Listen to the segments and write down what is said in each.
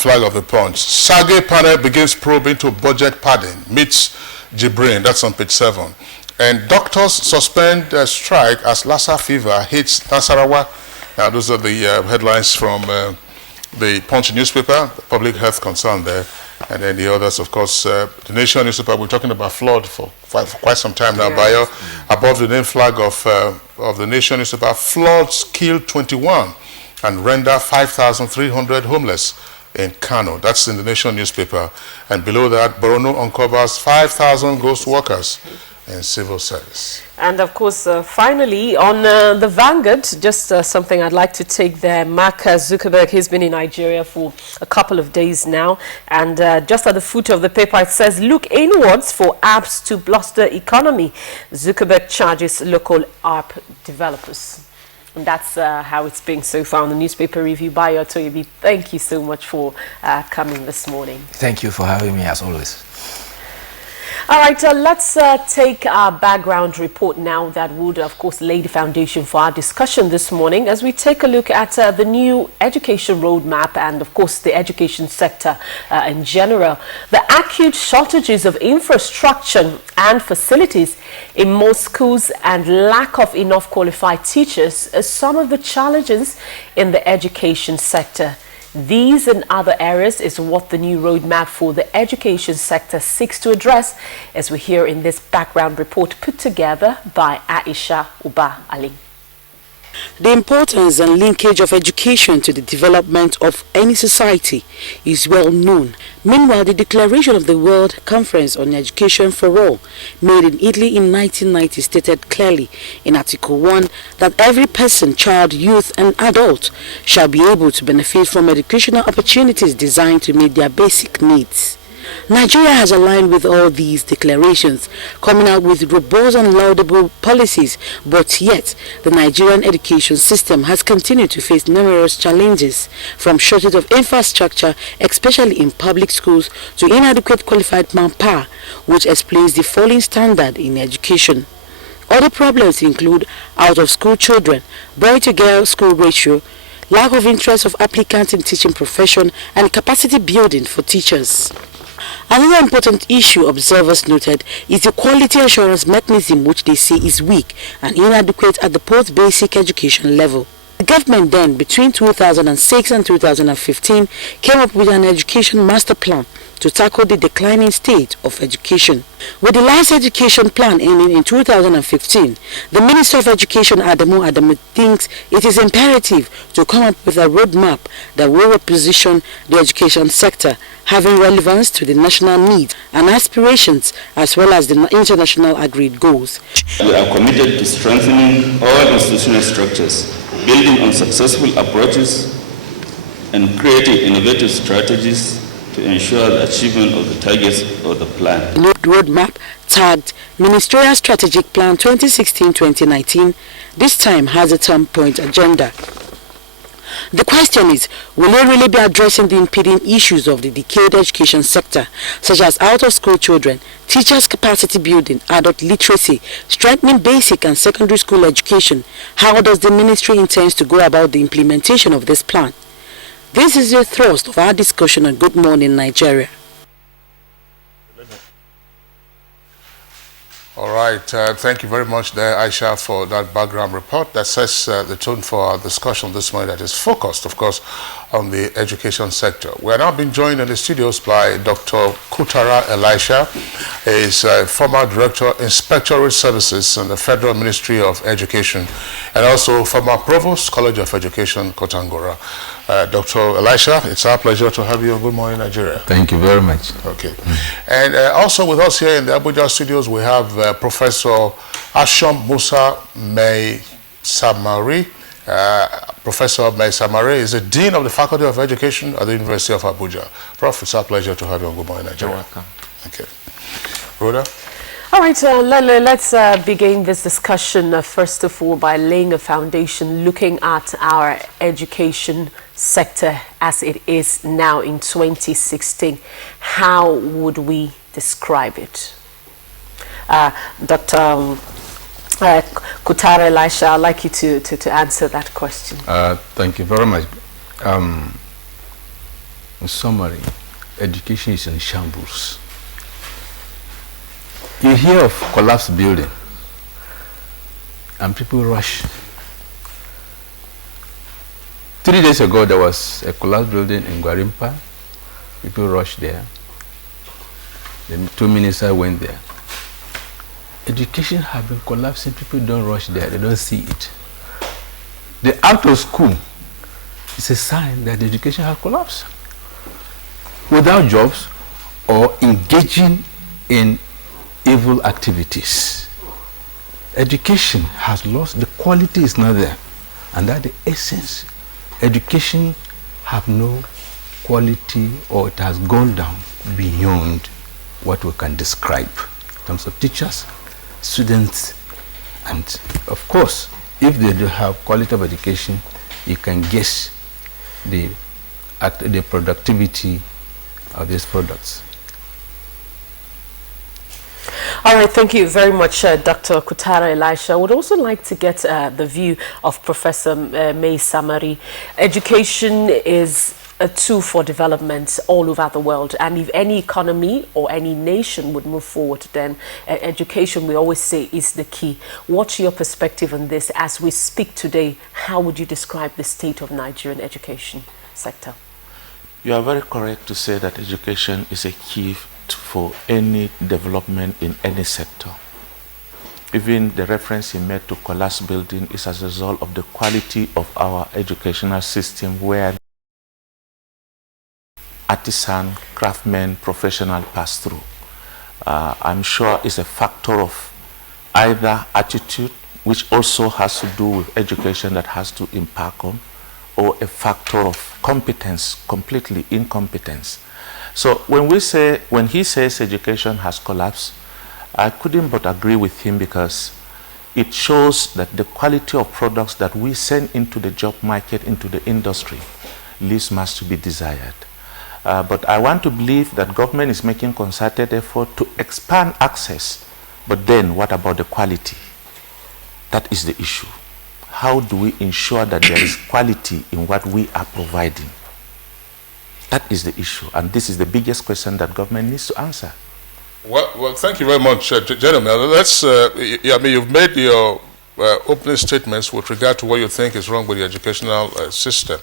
flag of the punch. Sage panel begins probe into budget padding, meets Jibrin, that's on page 7. And doctors suspend strike as Lassa fever hits Nasarawa. Now, those are the headlines from the Punch newspaper, the public health concern there. And then the others, of course, the Nation newspaper, we're talking about flood for quite some time now. Bayo, above the name flag of the Nation newspaper, floods kill 21 and render 5,300 homeless in Kano. That's in the Nation newspaper. And below that, Borono uncovers 5,000 ghost workers in civil service. And of course, finally, on the Vanguard, just something I'd like to take there. Mark Zuckerberg, he's been in Nigeria for a couple of days now. And just at the foot of the paper, it says, look inwards for apps to bluster economy. Zuckerberg charges local app developers. And that's how it's been so far on the newspaper review. Bayo Toyobi, thank you so much for coming this morning. Thank you for having me, as always. All right, let's take our background report now that would, of course, lay the foundation for our discussion this morning as we take a look at the new education roadmap and, of course, the education sector in general. The acute shortages of infrastructure and facilities in most schools and lack of enough qualified teachers are some of the challenges in the education sector. These and other areas is what the new roadmap for the education sector seeks to address, as we hear in this background report put together by Aisha Uba Ali. The importance and linkage of education to the development of any society is well known. Meanwhile, the declaration of the World Conference on Education for All, made in Italy in 1990, stated clearly in Article 1 that every person, child, youth and adult shall be able to benefit from educational opportunities designed to meet their basic needs. Nigeria has aligned with all these declarations, coming out with robust and laudable policies, but yet the Nigerian education system has continued to face numerous challenges, from shortage of infrastructure, especially in public schools, to inadequate qualified manpower, which explains the falling standard in education. Other problems include out-of-school children, boy-to-girl school ratio, lack of interest of applicants in teaching profession, and capacity building for teachers. Another important issue observers noted is the quality assurance mechanism, which they say is weak and inadequate at the post-basic education level. The government then, between 2006 and 2015, came up with an education master plan to tackle the declining state of education. With the last education plan ending in 2015, the Minister of Education, Adamu, thinks it is imperative to come up with a roadmap that will reposition the education sector, having relevance to the national needs and aspirations as well as the international agreed goals. We are committed to strengthening all institutional structures, building on successful approaches and creating innovative strategies to ensure the achievement of the targets of the plan. The roadmap, tagged Ministerial Strategic Plan 2016-2019, this time has a 10-point agenda. The question is, will it really be addressing the impeding issues of the decayed education sector, such as out-of-school children, teachers' capacity building, adult literacy, strengthening basic and secondary school education? How does the ministry intend to go about the implementation of this plan? This is the thrust of our discussion on Good Morning Nigeria. All right, thank you very much there, Aisha, for that background report that sets the tone for our discussion this morning that is focused, of course, on the education sector. We are now being joined in the studios by Dr. Kutara Elisha. He is former Director, Inspectorate Services in the Federal Ministry of Education, and also former Provost, College of Education, Kotangora. Dr. Elisha, it's our pleasure to have you on Good Morning Nigeria. Thank you very much. Okay. And also with us here in the Abuja studios, we have Professor Ashom Musa May Samari. Professor May Samari is the Dean of the Faculty of Education at the University of Abuja. Prof, it's our pleasure to have you on Good Morning Nigeria. You're welcome. Okay. Rhoda? All right, let's begin this discussion first of all by laying a foundation, looking at our education sector as it is now in 2016. How would we describe it? Dr. Kutara Elisha, I'd like you to answer that question. Thank you very much. In summary, education is in shambles. You hear of collapsed building, and people rush. 3 days ago, there was a collapsed building in Gwarimpa. People rushed there. The 2 ministers went there. Education has been collapsing. People don't rush there. They don't see it. The out of school is a sign that the education has collapsed. Without jobs or engaging in evil activities, education has lost. The quality is not there, and that's the essence. Education have no quality, or it has gone down beyond what we can describe in terms of teachers, students, and of course, if they do have quality of education, you can guess the productivity of these products. All right, thank you very much, Dr. Kutara Elisha. I would also like to get the view of Professor May Samari. Education is a tool for development all over the world, and if any economy or any nation would move forward, then education, we always say, is the key. What's your perspective on this as we speak today? How would you describe the state of Nigerian education sector? You are very correct to say that education is a key for any development in any sector. Even the reference he made to collapsed building is as a result of the quality of our educational system, where artisan, craftsmen, professional pass through. I'm sure it's a factor of either attitude, which also has to do with education that has to impact on, or a factor of competence, completely incompetence. So when he says education has collapsed, I couldn't but agree with him, because it shows that the quality of products that we send into the job market, into the industry, leaves much to be desired. But I want to believe that government is making concerted effort to expand access. But then what about the quality? That is the issue. How do we ensure that there is quality in what we are providing? That is the issue. And this is the biggest question that government needs to answer. Well, thank you very much, gentlemen. Let's, you've made your opening statements with regard to what you think is wrong with the educational system.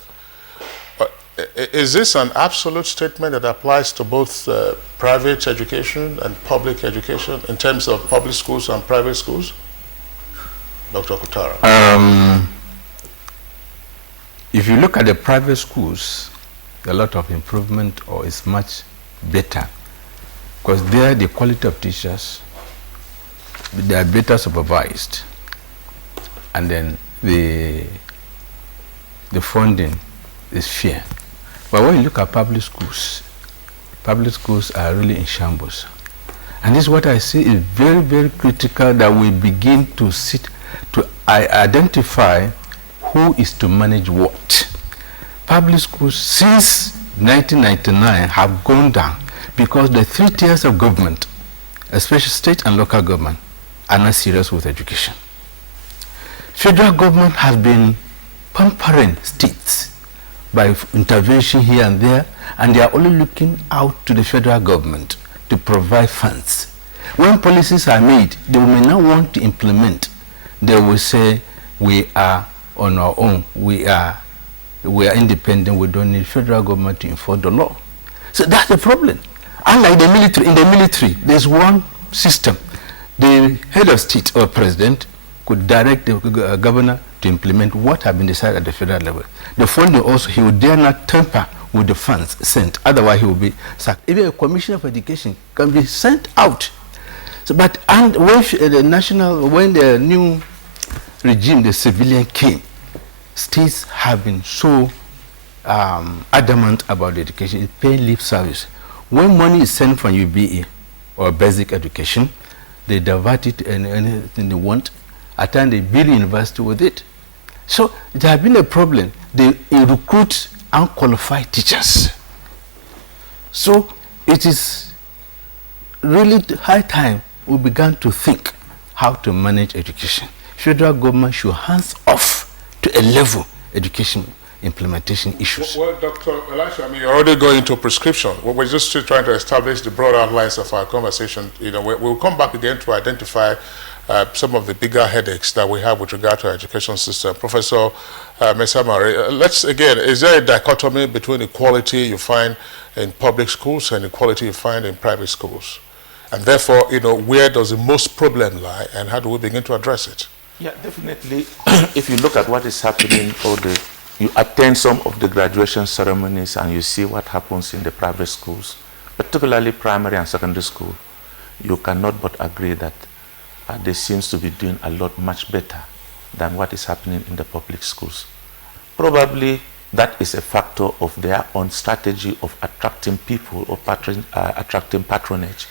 Is this an absolute statement that applies to both private education and public education in terms of public schools and private schools? Dr. Kutara. If you look at the private schools, a lot of improvement, or is much better, because there the quality of teachers, they are better supervised, and then the funding is fair. But when you look at public schools are really in shambles. And this is what I see is very, very critical, that we begin to identify who is to manage what. Public schools since 1999 have gone down because the 3 tiers of government, especially state and local government, are not serious with education. Federal government has been pampering states by intervention here and there, and they are only looking out to the federal government to provide funds. When policies are made, they may not want to implement. They will say, we are on our own, we are independent, we don't need federal government to enforce the law. So that's the problem. Unlike the military, in the military, there's one system. The head of state or president could direct the governor to implement what has been decided at the federal level. The funding also, he would dare not tamper with the funds sent, otherwise he will be sacked. Even a commissioner of education can be sent out. So, but and when the new regime, the civilian, came, states have been so adamant about education, paying lip service. When money is sent from UBE or basic education, they divert it to anything they want. At times they build university with it. So there has been a problem. They recruit unqualified teachers. So it is really high time we began to think how to manage education. Federal government should hands off to a level education. implementation issues. Well, Dr. Elisha, I mean, you're already going into prescription. We're just still trying to establish the broader outlines of our conversation. You know, we'll come back again to identify some of the bigger headaches that we have with regard to our education system. Professor Mesamari, let's again, is there a dichotomy between the quality you find in public schools and the quality you find in private schools? And therefore, you know, where does the most problem lie and how do we begin to address it? Yeah, definitely. If you look at what is happening, you attend some of the graduation ceremonies and you see what happens in the private schools, particularly primary and secondary school, you cannot but agree that they seems to be doing a lot much better than what is happening in the public schools. Probably that is a factor of their own strategy of attracting people or attracting patronage.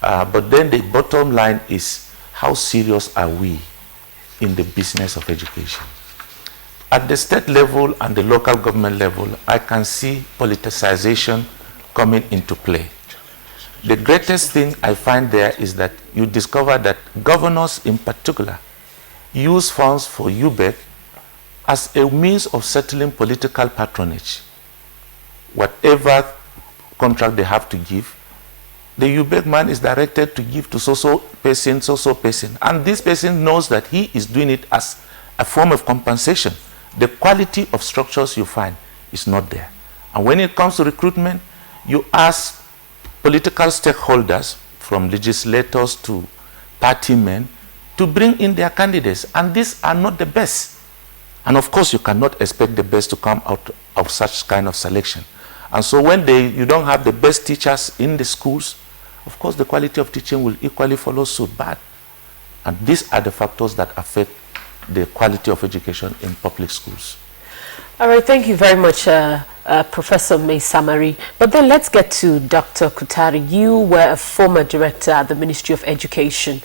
But then the bottom line is, how serious are we in the business of education? At the state level and the local government level, I can see politicization coming into play. The greatest thing I find there is that you discover that governors in particular use funds for UBEC as a means of settling political patronage. Whatever contract they have to give, the UBEC man is directed to give to so-so person, and this person knows that he is doing it as a form of compensation. The quality of structures you find is not there. And when it comes to recruitment, you ask political stakeholders, from legislators to party men, to bring in their candidates, and these are not the best. And of course, you cannot expect the best to come out of such kind of selection. And so when you don't have the best teachers in the schools, of course, the quality of teaching will equally follow suit bad. And these are the factors that affect the quality of education in public schools. All right, thank you very much, Professor Mesamari. But then let's get to Dr. Kutari. You were a former director at the Ministry of Education.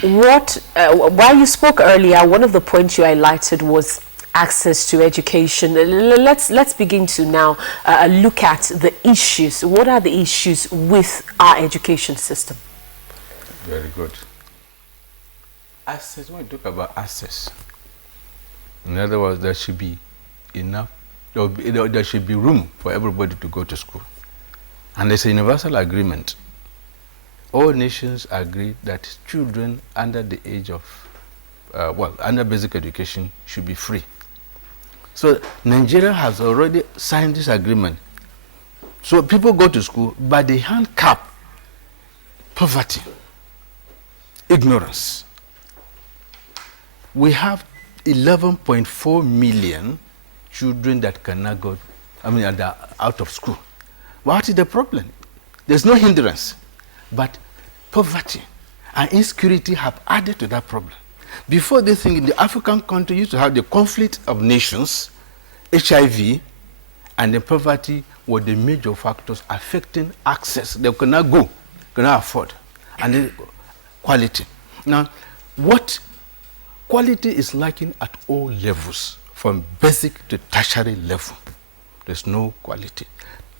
While you spoke earlier, one of the points you highlighted was access to education. Let's begin to now look at the issues. What are the issues with our education system? Very good. Access, when we talk about access, in other words, there should be enough, there should be room for everybody to go to school. And there's a universal agreement. All nations agree that children under the age of, under basic education should be free. So Nigeria has already signed this agreement. So people go to school, but they handicap poverty, ignorance. We have 11.4 million children that cannot go, are out of school. What is the problem? There's no hindrance, but poverty and insecurity have added to that problem. Before this thing, in the African country used to have the conflict of nations, HIV, and the poverty were the major factors affecting access. They could not go, could not afford, and the quality. Now, what quality is lacking at all levels, from basic to tertiary level. There's no quality.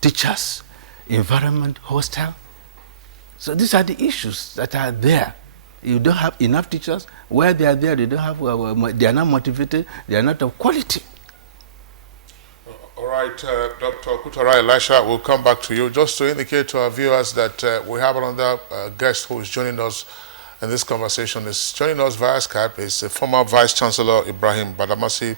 Teachers, environment, hostile. So these are the issues that are there. You don't have enough teachers. Where they are there, they don't have. They are not motivated. They are not of quality. All right, Dr. Kutara Elisha, we'll come back to you. Just to indicate to our viewers that we have another guest who is joining us in this conversation. Is joining us via Skype is the former Vice Chancellor Ibrahim Badamasi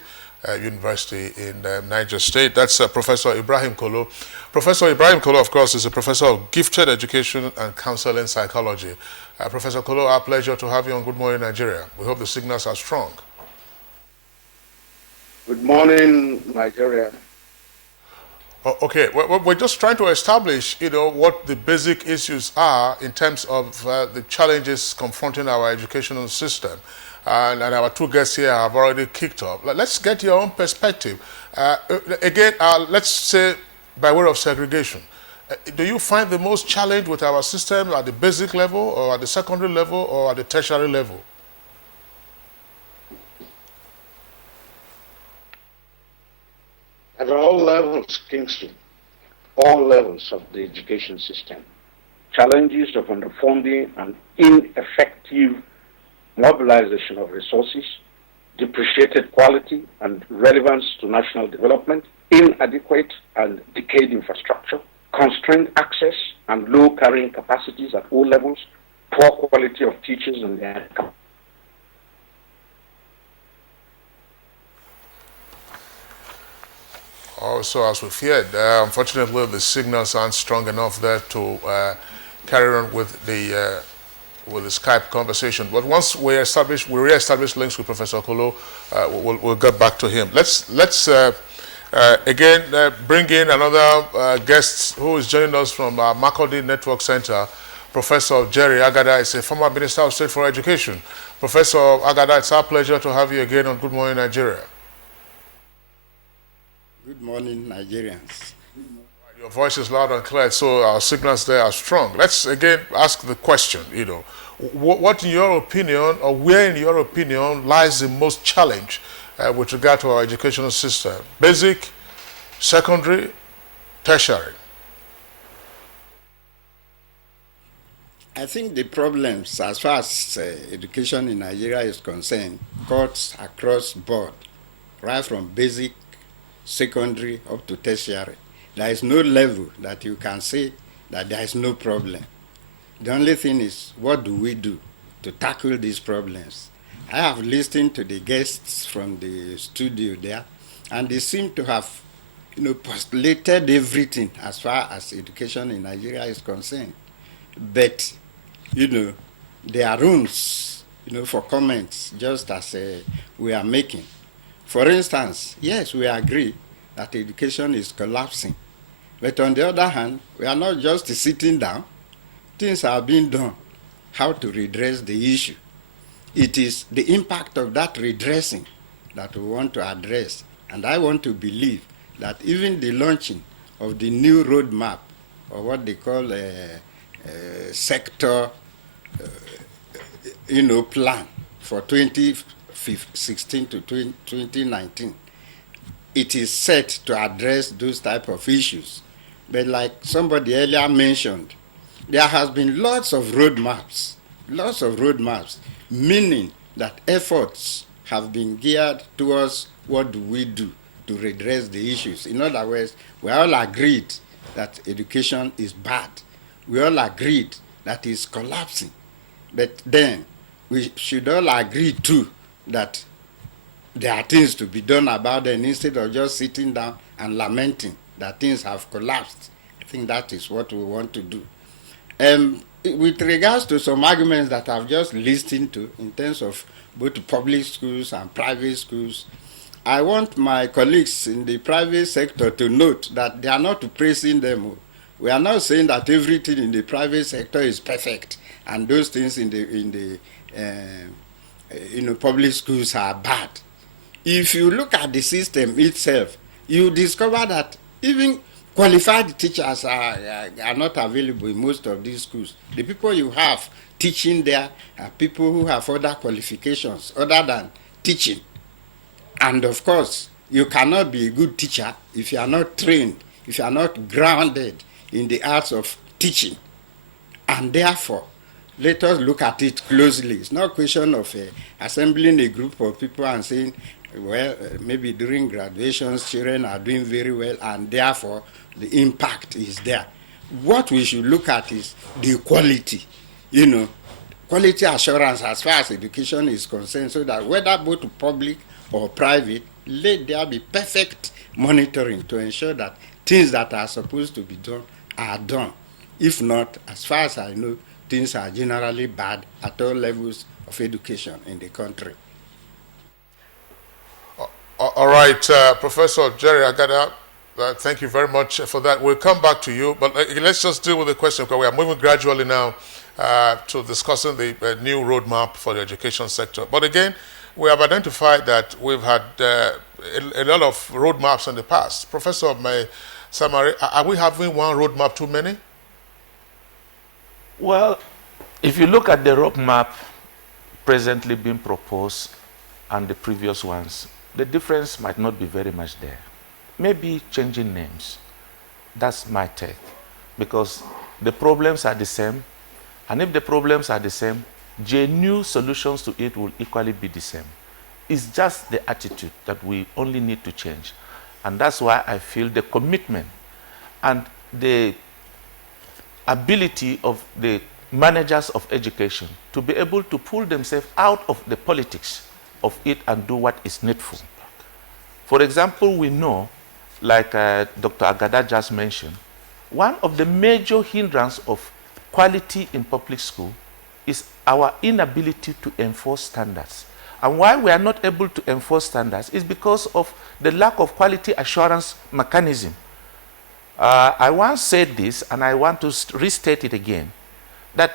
University in Niger State. That's Professor Ibrahim Kolo. Professor Ibrahim Kolo, of course, is a professor of gifted education and counseling psychology. Professor Kolo, our pleasure to have you on Good Morning Nigeria. We hope the signals are strong. Good morning, Nigeria. Okay, we're just trying to establish, what the basic issues are in terms of the challenges confronting our educational system. And our two guests here have already kicked off. Let's get your own perspective. Again, let's say by way of segregation. Do you find the most challenge with our system at the basic level, or at the secondary level, or at the tertiary level? At all levels, Kingston, all levels of the education system, challenges of underfunding and ineffective mobilization of resources, depreciated quality and relevance to national development, inadequate and decayed infrastructure, constrained access and low carrying capacities at all levels, poor quality of teachers and their income. Also, as we feared, unfortunately, the signals aren't strong enough there to carry on with the Skype conversation. But once we re-establish links with Professor Kolo, we'll get back to him. Let's again bring in another guest who is joining us from Makurdi Network Center. Professor Jerry Agada is a former Minister of State for Education. Professor Agada, it's our pleasure to have you again on Good Morning Nigeria. Good morning, Nigerians. Your voice is loud and clear, so our signals there are strong. Let's again ask the question, what in your opinion, or where in your opinion lies the most challenge with regard to our educational system? Basic, secondary, tertiary? I think the problems as far as education in Nigeria is concerned cuts across board, right from basic, secondary up to tertiary. There is no level that you can say that there is no problem. The only thing is, what do we do to tackle these problems? I have listened to the guests from the studio there, and they seem to have, postulated everything as far as education in Nigeria is concerned. But, there are rooms, for comments, just as we are making. For instance, yes, we agree that education is collapsing. But on the other hand, we are not just sitting down. Things are being done. How to redress the issue? It is the impact of that redressing that we want to address. And I want to believe that even the launching of the new roadmap, or what they call a sector plan for 2016 to 2019, it is set to address those type of issues. But like somebody earlier mentioned, there has been lots of roadmaps, meaning that efforts have been geared towards what do we do to redress the issues. In other words, we all agreed that education is bad. We all agreed that it's collapsing. But then we should all agree too that there are things to be done about them instead of just sitting down and lamenting that things have collapsed. I think that is what we want to do. With regards to some arguments that I've just listened to in terms of both public schools and private schools, I want my colleagues in the private sector to note that they are not praising them. We are not saying that everything in the private sector is perfect and those things in the public schools are bad. If you look at the system itself, you discover that even qualified teachers are not available in most of these schools. The people you have teaching there are people who have other qualifications other than teaching. And of course, you cannot be a good teacher if you are not trained, if you are not grounded in the arts of teaching. And therefore, let us look at it closely. It's not a question of assembling a group of people and saying, well, maybe during graduations, children are doing very well, and therefore the impact is there. What we should look at is the quality, quality assurance as far as education is concerned, so that whether both public or private, let there be perfect monitoring to ensure that things that are supposed to be done are done. If not, as far as I know, things are generally bad at all levels of education in the country. All right, Professor Jerry Agada, thank you very much for that. We'll come back to you, but let's just deal with the question, because we are moving gradually now to discussing the new roadmap for the education sector. But again, we have identified that we've had a lot of roadmaps in the past. Professor Samari, are we having one roadmap too many? Well, if you look at the roadmap presently being proposed and the previous ones, the difference might not be very much there. Maybe changing names. That's my take. Because the problems are the same, and if the problems are the same, genuine solutions to it will equally be the same. It's just the attitude that we only need to change. And that's why I feel the commitment and the ability of the managers of education to be able to pull themselves out of the politics of it and do what is needful. For example, we know, like Dr. Agada just mentioned, one of the major hindrances of quality in public school is our inability to enforce standards. And why we are not able to enforce standards is because of the lack of quality assurance mechanism. I once said this, and I want to restate it again, that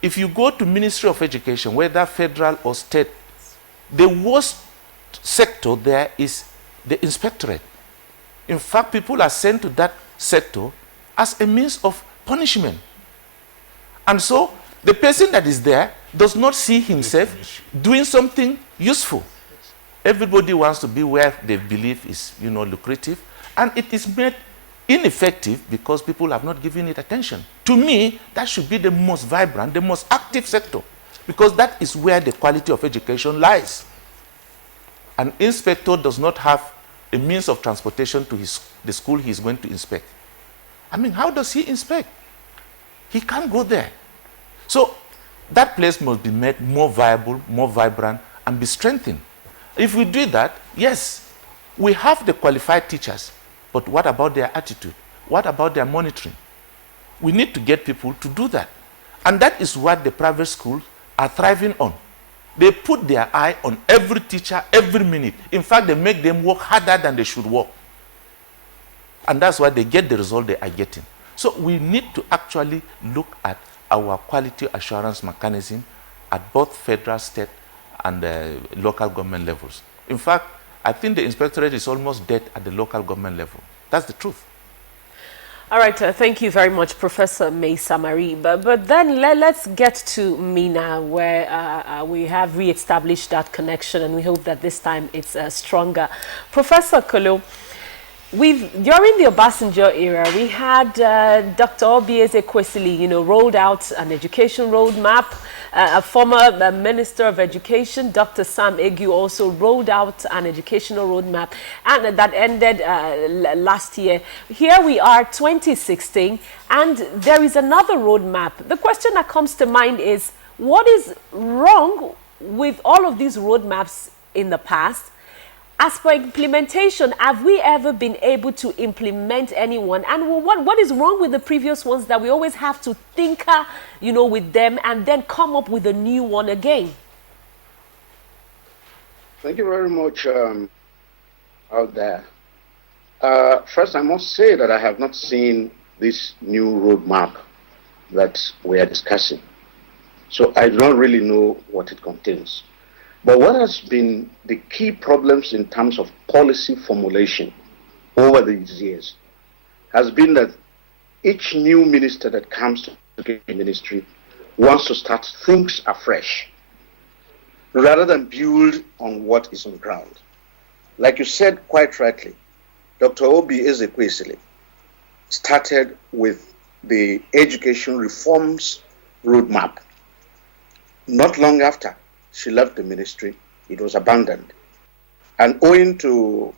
if you go to Ministry of Education, whether federal or state, the worst sector there is the inspectorate. In fact, people are sent to that sector as a means of punishment. And so the person that is there does not see himself doing something useful. Everybody wants to be where they believe is, lucrative, and it is made ineffective because people have not given it attention. To me, that should be the most vibrant, the most active sector, because that is where the quality of education lies. An inspector does not have a means of transportation to the school he is going to inspect. I mean, how does he inspect? He can't go there. So that place must be made more viable, more vibrant, and be strengthened. If we do that, yes, we have the qualified teachers, but what about their attitude? What about their monitoring? We need to get people to do that. And that is what the private schools are thriving on. They put their eye on every teacher every minute. In fact, they make them work harder than they should work. And that's why they get the result they are getting. So we need to actually look at our quality assurance mechanism at both federal, state, and local government levels. In fact, I think the inspectorate is almost dead at the local government level. That's the truth. All right, thank you very much, Professor May Samari. But then let's get to Mina, where we have re-established that connection, and we hope that this time it's stronger. Professor Kolo, during the Obasanjo era, we had Dr. Obieze Kwesili, rolled out an education roadmap. A former Minister of Education, Dr. Sam Egu, also rolled out an educational roadmap, and that ended last year. Here we are, 2016, and there is another roadmap. The question that comes to mind is, what is wrong with all of these roadmaps in the past? As for implementation, have we ever been able to implement anyone? And what is wrong with the previous ones that we always have to tinker, with them and then come up with a new one again? Thank you very much out there. First, I must say that I have not seen this new roadmap that we are discussing. So I don't really know what it contains. But what has been the key problems in terms of policy formulation over these years has been that each new minister that comes to the ministry wants to start things afresh rather than build on what is on ground. Like you said quite rightly, Dr. Obieze Kwesili started with the education reforms roadmap. Not long after she left the ministry, it was abandoned. And owing to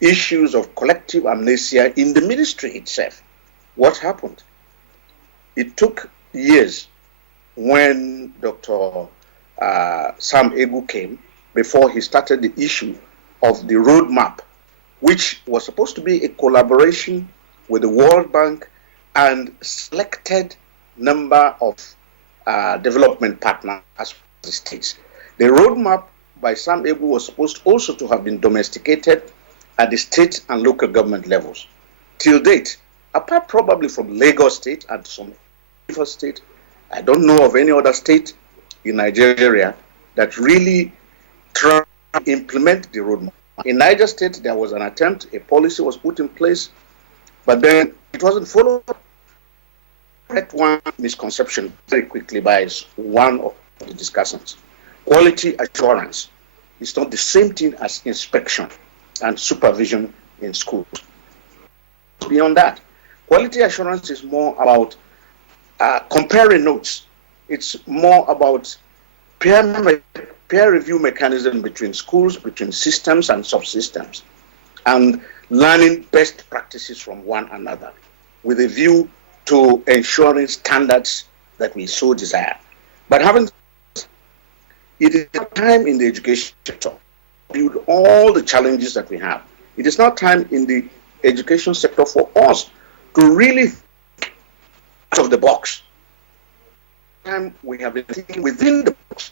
issues of collective amnesia in the ministry itself, what happened? It took years when Dr. Sam Egu came before he started the issue of the roadmap, which was supposed to be a collaboration with the World Bank and selected number of development partners as the states. The roadmap by Sam Egu was supposed also to have been domesticated at the state and local government levels. Till date, apart probably from Lagos State and some other state, I don't know of any other state in Nigeria that really tried to implement the roadmap. In Niger State, there was an attempt, a policy was put in place, but then it wasn't followed up. That one misconception very quickly by one of the discussants. Quality assurance is not the same thing as inspection and supervision in schools. Beyond that, quality assurance is more about comparing notes. It's more about peer peer review mechanism between schools, between systems and subsystems, and learning best practices from one another with a view to ensuring standards that we so desire. But it is time in the education sector to build all the challenges that we have. It is not time in the education sector for us to really think out of the box. Time we have been thinking within the box.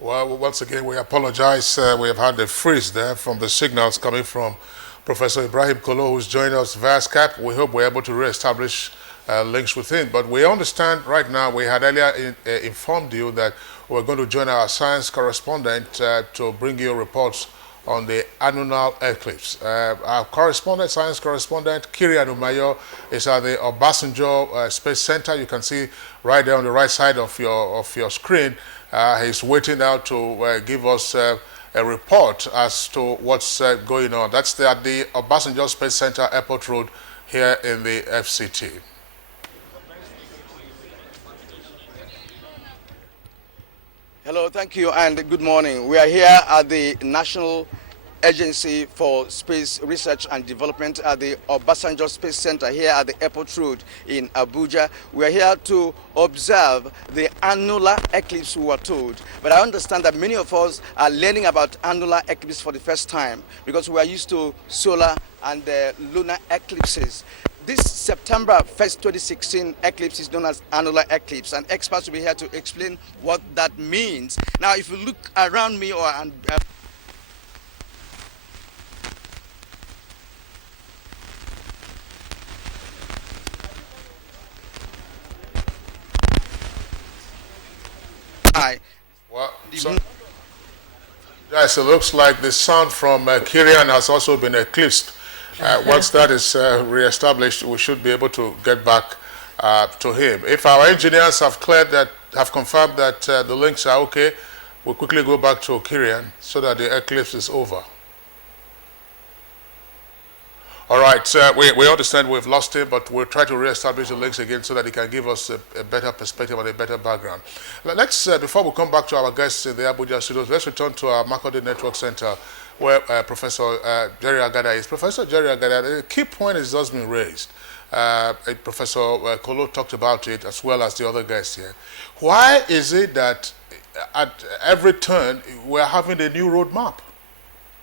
Well, once again, we apologize. We have had a freeze there from the signals coming from Professor Ibrahim Kolo, who's joined us via Skype. We hope we're able to re-establish links with him. But we understand right now, we had earlier informed you that we're going to join our science correspondent to bring you reports on the annual eclipse. Our science correspondent, Kirian Umayo, is at the Obasanjo Space Center. You can see right there on the right side of your screen. He's waiting now to give us a report as to what's going on. That's at the Obasanjo Space Center, Airport Road, here in the FCT. Hello, thank you, and good morning. We are here at the National Agency for Space Research and Development at the Obasanjo Space Center here at the Airport Road in Abuja. We are here to observe the annular eclipse, we were told. But I understand that many of us are learning about annular eclipse for the first time because we are used to solar and lunar eclipses. This September 1st, 2016 eclipse is known as annular eclipse, and experts will be here to explain what that means. Now, if you look around me Well, yes, it looks like the sound from Kirian has also been eclipsed. Once that is re-established, we should be able to get back to him. If our engineers have confirmed that the links are okay, we'll quickly go back to Kirian so that the eclipse is over. All right, we understand we've lost him, but we'll try to re-establish the links again so that he can give us a better perspective and a better background. Let's, before we come back to our guests in the Abuja studios, let's return to our Makode Network Center where Professor Jerry Agada is. Professor Jerry Agada, a key point has just been raised. Professor Kolo talked about it as well as the other guests here. Why is it that at every turn we're having a new roadmap?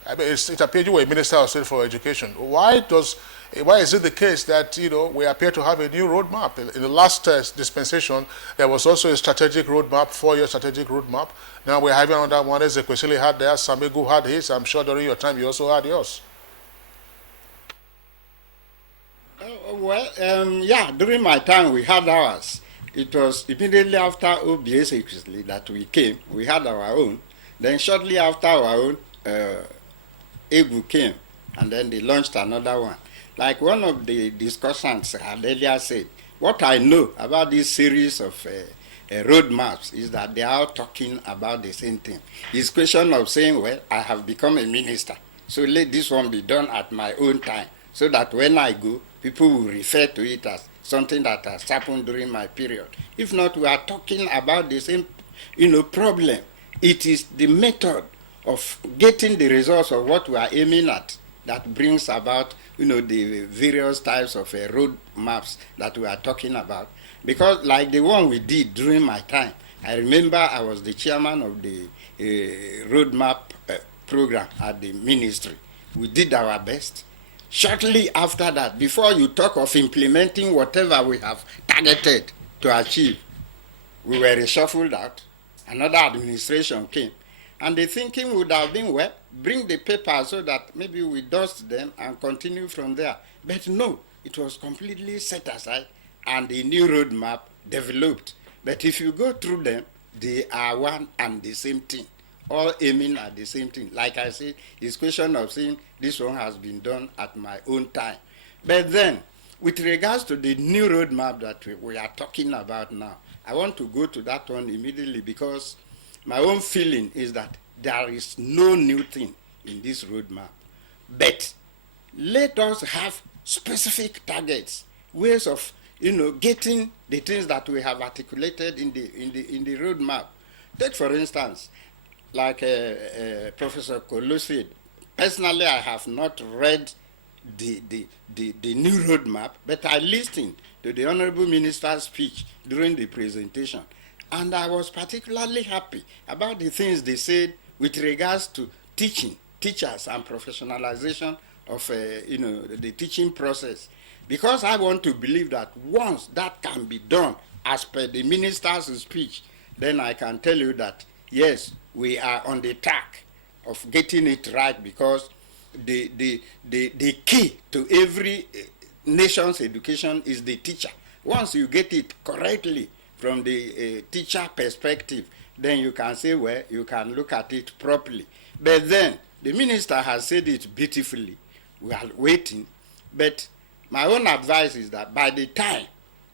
I mean, it appears you were a Minister of State for Education. Why is it the case that, we appear to have a new roadmap? In the last dispensation, there was also a strategic roadmap, 4-year strategic roadmap. Now we're having another one. Ezekwesili had theirs, Samegu had his. I'm sure during your time you also had yours. Yeah, during my time we had ours. It was immediately after OBS that we came. We had our own. Then shortly after our own, Ebu came, and then they launched another one. Like one of the discussants had earlier said, what I know about this series of roadmaps is that they are all talking about the same thing. It's a question of saying, well, I have become a minister, so let this one be done at my own time, so that when I go, people will refer to it as something that has happened during my period. If not, we are talking about the same, problem. It is the method of getting the results of what we are aiming at that brings about, the various types of road maps that we are talking about. Because like the one we did during my time, I remember I was the chairman of the roadmap program at the ministry. We did our best. Shortly after that, before you talk of implementing whatever we have targeted to achieve, we were reshuffled out. Another administration came. And the thinking would have been, well, bring the paper so that maybe we dust them and continue from there. But no, it was completely set aside and the new roadmap developed. But if you go through them, they are one and the same thing, all aiming at the same thing. Like I said, it's a question of saying this one has been done at my own time. But then, with regards to the new roadmap that we are talking about now, I want to go to that one immediately because my own feeling is that there is no new thing in this roadmap. But let us have specific targets, ways of getting the things that we have articulated in the roadmap. Take for instance, like Professor Kolo said, personally I have not read the new roadmap, but I listened to the Honorable Minister's speech during the presentation, and I was particularly happy about the things they said with regards to teachers and professionalization of the teaching process, because I want to believe that once that can be done as per the minister's speech, then I can tell you that yes, we are on the track of getting it right, because the key to every nation's education is the teacher. Once you get it correctly from the teacher perspective, then you can say, well, you can look at it properly. But then the minister has said it beautifully. We are waiting. But my own advice is that by the time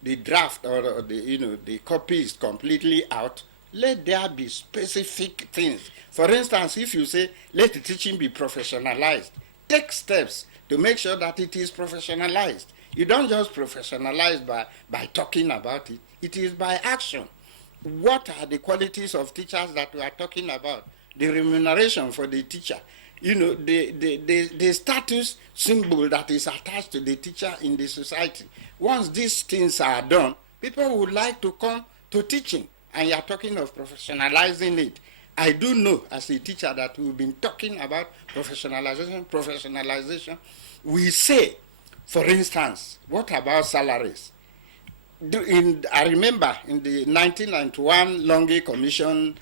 the draft or the copy is completely out, let there be specific things. For instance, if you say, let the teaching be professionalized, take steps to make sure that it is professionalized. You don't just professionalize by talking about it. It is by action. What are the qualities of teachers that we are talking about? The remuneration for the teacher. The status symbol that is attached to the teacher in the society. Once these things are done, people would like to come to teaching. And you are talking of professionalizing it. I do know as a teacher that we've been talking about professionalization. We say, for instance, what about salaries? I remember in the 1991 Longi Commission,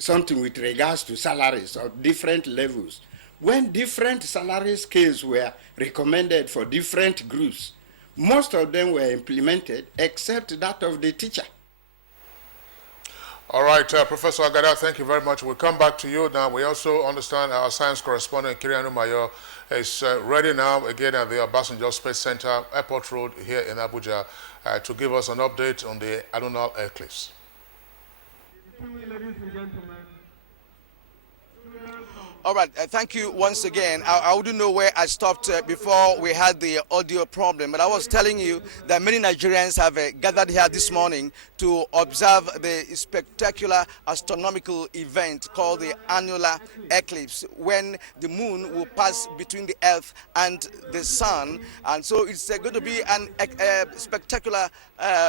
something with regards to salaries of different levels. When different salary scales were recommended for different groups, most of them were implemented except that of the teacher. All right, Professor Agada, thank you very much. We'll come back to you now. We also understand our science correspondent, Kirianu Mayo, is ready now again at the Obasanjo Space Center, Airport Road here in Abuja, to give us an update on the annual eclipse. Ladies and gentlemen. All right, thank you once again. I wouldn't know where I stopped before we had the audio problem, but I was telling you that many Nigerians have gathered here this morning to observe the spectacular astronomical event called the annular eclipse, when the moon will pass between the earth and the sun. And so it's going to be a spectacular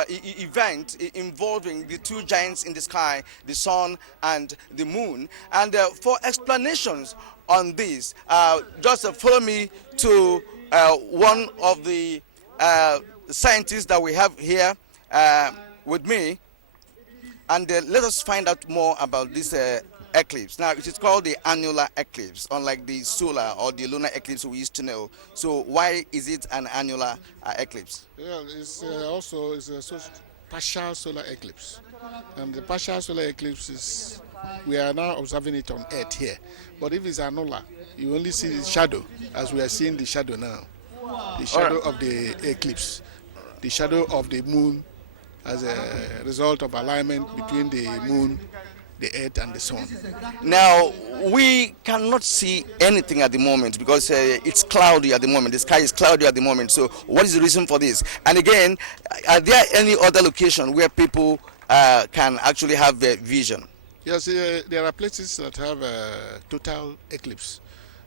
event involving the two giants in the sky, the sun and the moon. And for explanations on this, just follow me to one of the scientists that we have here with me, and let us find out more about this eclipse. Now, it is called the annular eclipse, unlike the solar or the lunar eclipse we used to know. So why is it an annular eclipse? Yeah, it's a partial solar eclipse. And the partial solar eclipse is, we are now observing it on Earth here. But if it's annular, you only see the shadow, as we are seeing the shadow now. The shadow of the eclipse. The shadow of the moon as a result of alignment between the moon, the earth and the sun. Now, we cannot see anything at the moment because it's cloudy at the moment. The sky is cloudy at the moment. So what is the reason for this? And again, are there any other location where people can actually have vision? Yes, there are places that have a total eclipse.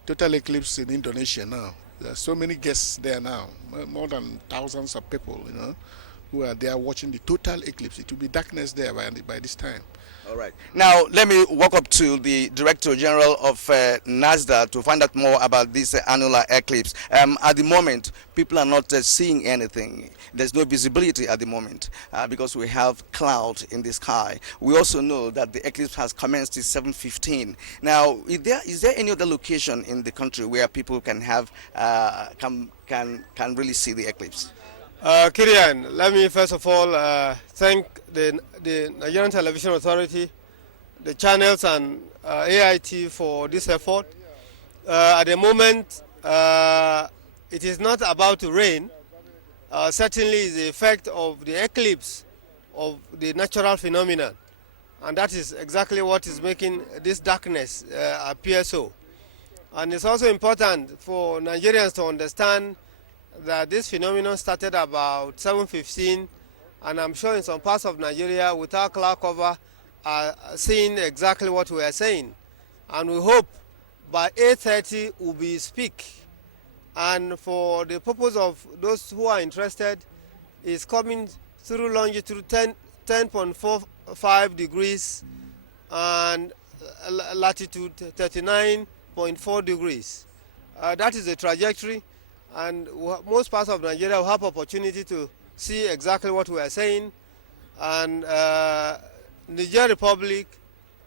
Total eclipse in Indonesia now. There are so many guests there now, more than thousands of people, who are there watching the total eclipse. It will be darkness there by this time. All right. Now, let me walk up to the Director General of NASDA to find out more about this annular eclipse. At the moment, people are not seeing anything. There's no visibility at the moment because we have cloud in the sky. We also know that the eclipse has commenced at 7:15. Now, is there any other location in the country where people can have can really see the eclipse? Kirian, let me first of all thank the Nigerian Television Authority, the channels and AIT for this effort. At the moment, it is not about to rain. Certainly the effect of the eclipse of the natural phenomenon, and that is exactly what is making this darkness appear so. And it's also important for Nigerians to understand that this phenomenon started about 7:15, and I'm sure in some parts of Nigeria without cloud cover are seeing exactly what we are saying. And we hope by 8:30 we'll be speak. And for the purpose of those who are interested, is coming through longitude 10.45 degrees and latitude 39.4 degrees. That is the trajectory, and most parts of Nigeria will have opportunity to see exactly what we are saying. And Niger Republic,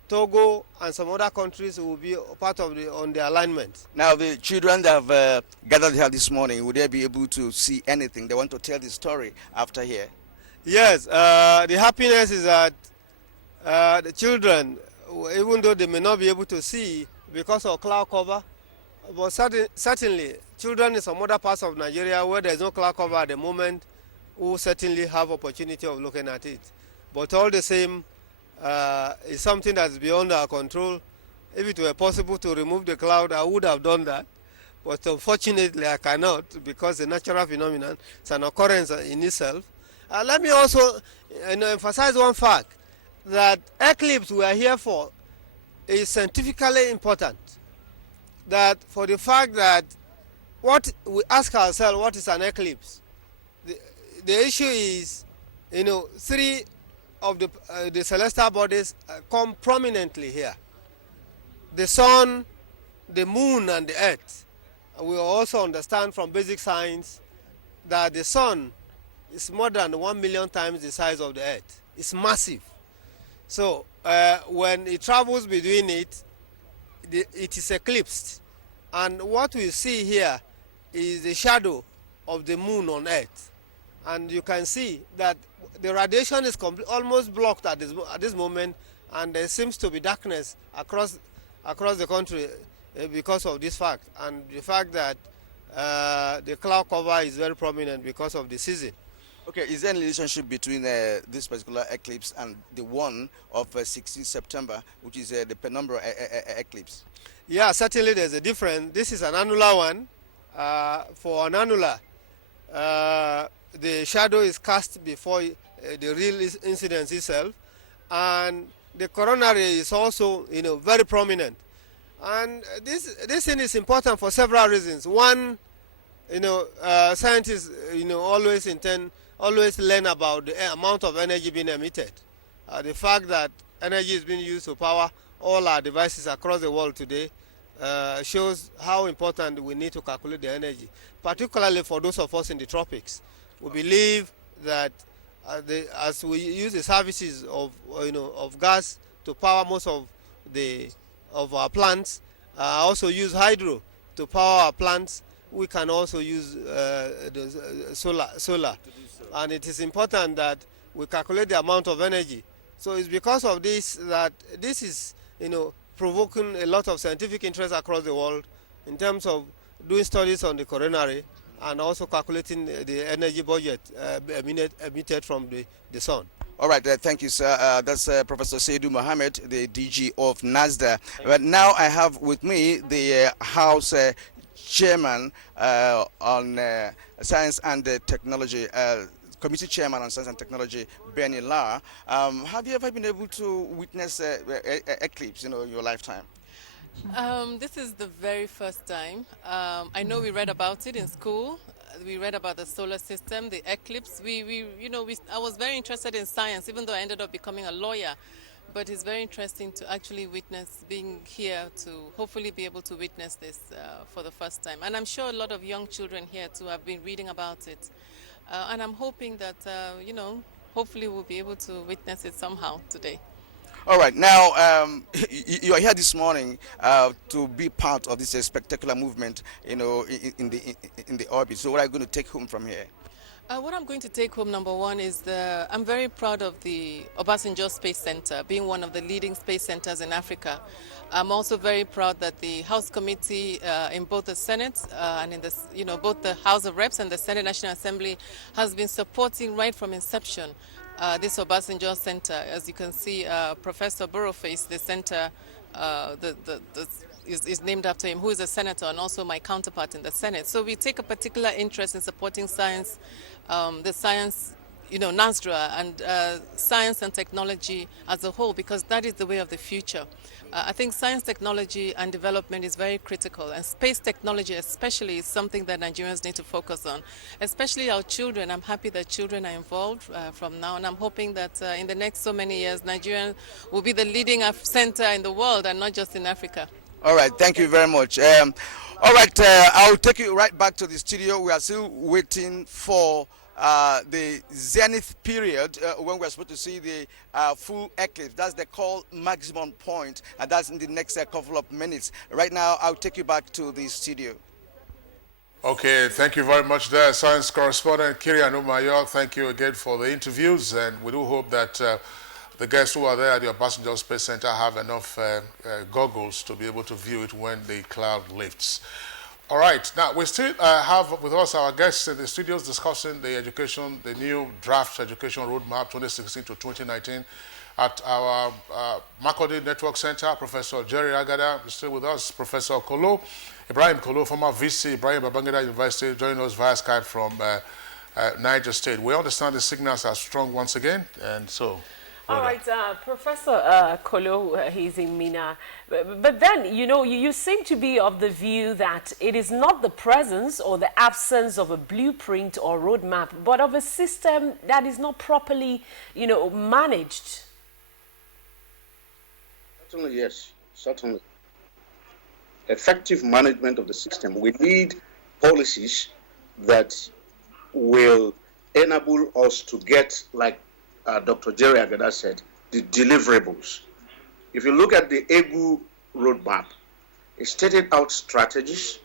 Togo, and some other countries will be part of on the alignment. Now, the children that have gathered here this morning, would they be able to see anything? They want to tell the story after here. Yes, the happiness is that the children, even though they may not be able to see because of cloud cover, but certainly children in some other parts of Nigeria where there is no cloud cover at the moment will certainly have opportunity of looking at it. But all the same, it's something that's beyond our control. If it were possible to remove the cloud, I would have done that. But unfortunately, I cannot, because the natural phenomenon is an occurrence in itself. Let me also emphasize one fact, that eclipse we are here for is scientifically important. That for the fact that what we ask ourselves, what is an eclipse? The issue is, three of the celestial bodies come prominently here: the sun, the moon, and the earth. We also understand from basic science that the sun is more than 1 million times the size of the earth. It's massive. So when it travels between it, it is eclipsed. And what we see here is the shadow of the moon on earth. And you can see that the radiation is almost blocked at this moment, and there seems to be darkness across the country because of this fact, and the fact that the cloud cover is very prominent because of the season. Okay, is there any relationship between this particular eclipse and the one of 16 September, which is the penumbra eclipse? Yeah, certainly there's a difference. This is an annular one. For an annular, the shadow is cast before the real incidence itself, and the coronary is also, very prominent. And this thing is important for several reasons. One, scientists, always learn about the amount of energy being emitted. The fact that energy is being used to power all our devices across the world today shows how important we need to calculate the energy, particularly for those of us in the tropics. We believe that as we use the services of gas to power most of our plants, also use hydro to power our plants, we can also use the solar. And it is important that we calculate the amount of energy. So it's because of this that this is, provoking a lot of scientific interest across the world in terms of doing studies on the coronary and also calculating the energy budget emitted from the sun. All right, thank you, sir. That's Professor Saidu Mohammed, the DG of NASDA. But now I have with me the House Chairman on Science and Technology, Committee Chairman on Science and Technology, Benny La. Have you ever been able to witness eclipse in your lifetime? This is the very first time. I know we read about it in school. We read about the solar system, the eclipse. I was very interested in science, even though I ended up becoming a lawyer. But it's very interesting to actually witness, being here to hopefully be able to witness this for the first time. And I'm sure a lot of young children here too have been reading about it. And I'm hoping that, hopefully we'll be able to witness it somehow today. All right, now you are here this morning to be part of this spectacular movement, in the orbit. So what are you going to take home from here? What I'm going to take home, number one, is I'm very proud of the Obasanjo Space Center, being one of the leading space centers in Africa. I'm also very proud that the House Committee in both the Senate and in both the House of Reps and the Senate National Assembly has been supporting right from inception this Obasanjo Center. As you can see, Professor Boroface, the center, the is named after him, who is a senator and also my counterpart in the Senate. So we take a particular interest in supporting science, the science, NASDRA and science and technology as a whole, because that is the way of the future. I think science, technology and development is very critical, and space technology especially is something that Nigerians need to focus on, especially our children. I'm happy that children are involved from now, and I'm hoping that in the next so many years, Nigeria will be the leading center in the world and not just in Africa. All right, thank you very much. All right, I'll take you right back to the studio. We are still waiting for the zenith period when we're supposed to see the full eclipse. That's the called maximum point, and that's in the next couple of minutes. Right now, I'll take you back to the studio. Okay, thank you very much there, science correspondent Kiri Anumayo. Thank you again for the interviews, and we do hope that the guests who are there at the Obasanjo Space Center have enough goggles to be able to view it when the cloud lifts. All right, now we still have with us our guests in the studios discussing the new draft education roadmap 2016 to 2019 at our Makurdi Network Center. Professor Jerry Agada is still with us. Professor Ibrahim Kolo, former VC, Ibrahim Babangida University, joining us via Skype from Niger State. We understand the signals are strong once again, and so... All right, Professor Kolo, he's in Mina. But then, you seem to be of the view that it is not the presence or the absence of a blueprint or roadmap, but of a system that is not properly, managed. Certainly, yes. Certainly. Effective management of the system. We need policies that will enable us to get, like Dr. Jerry Agada said, the deliverables. If you look at the EGU roadmap, it stated out strategies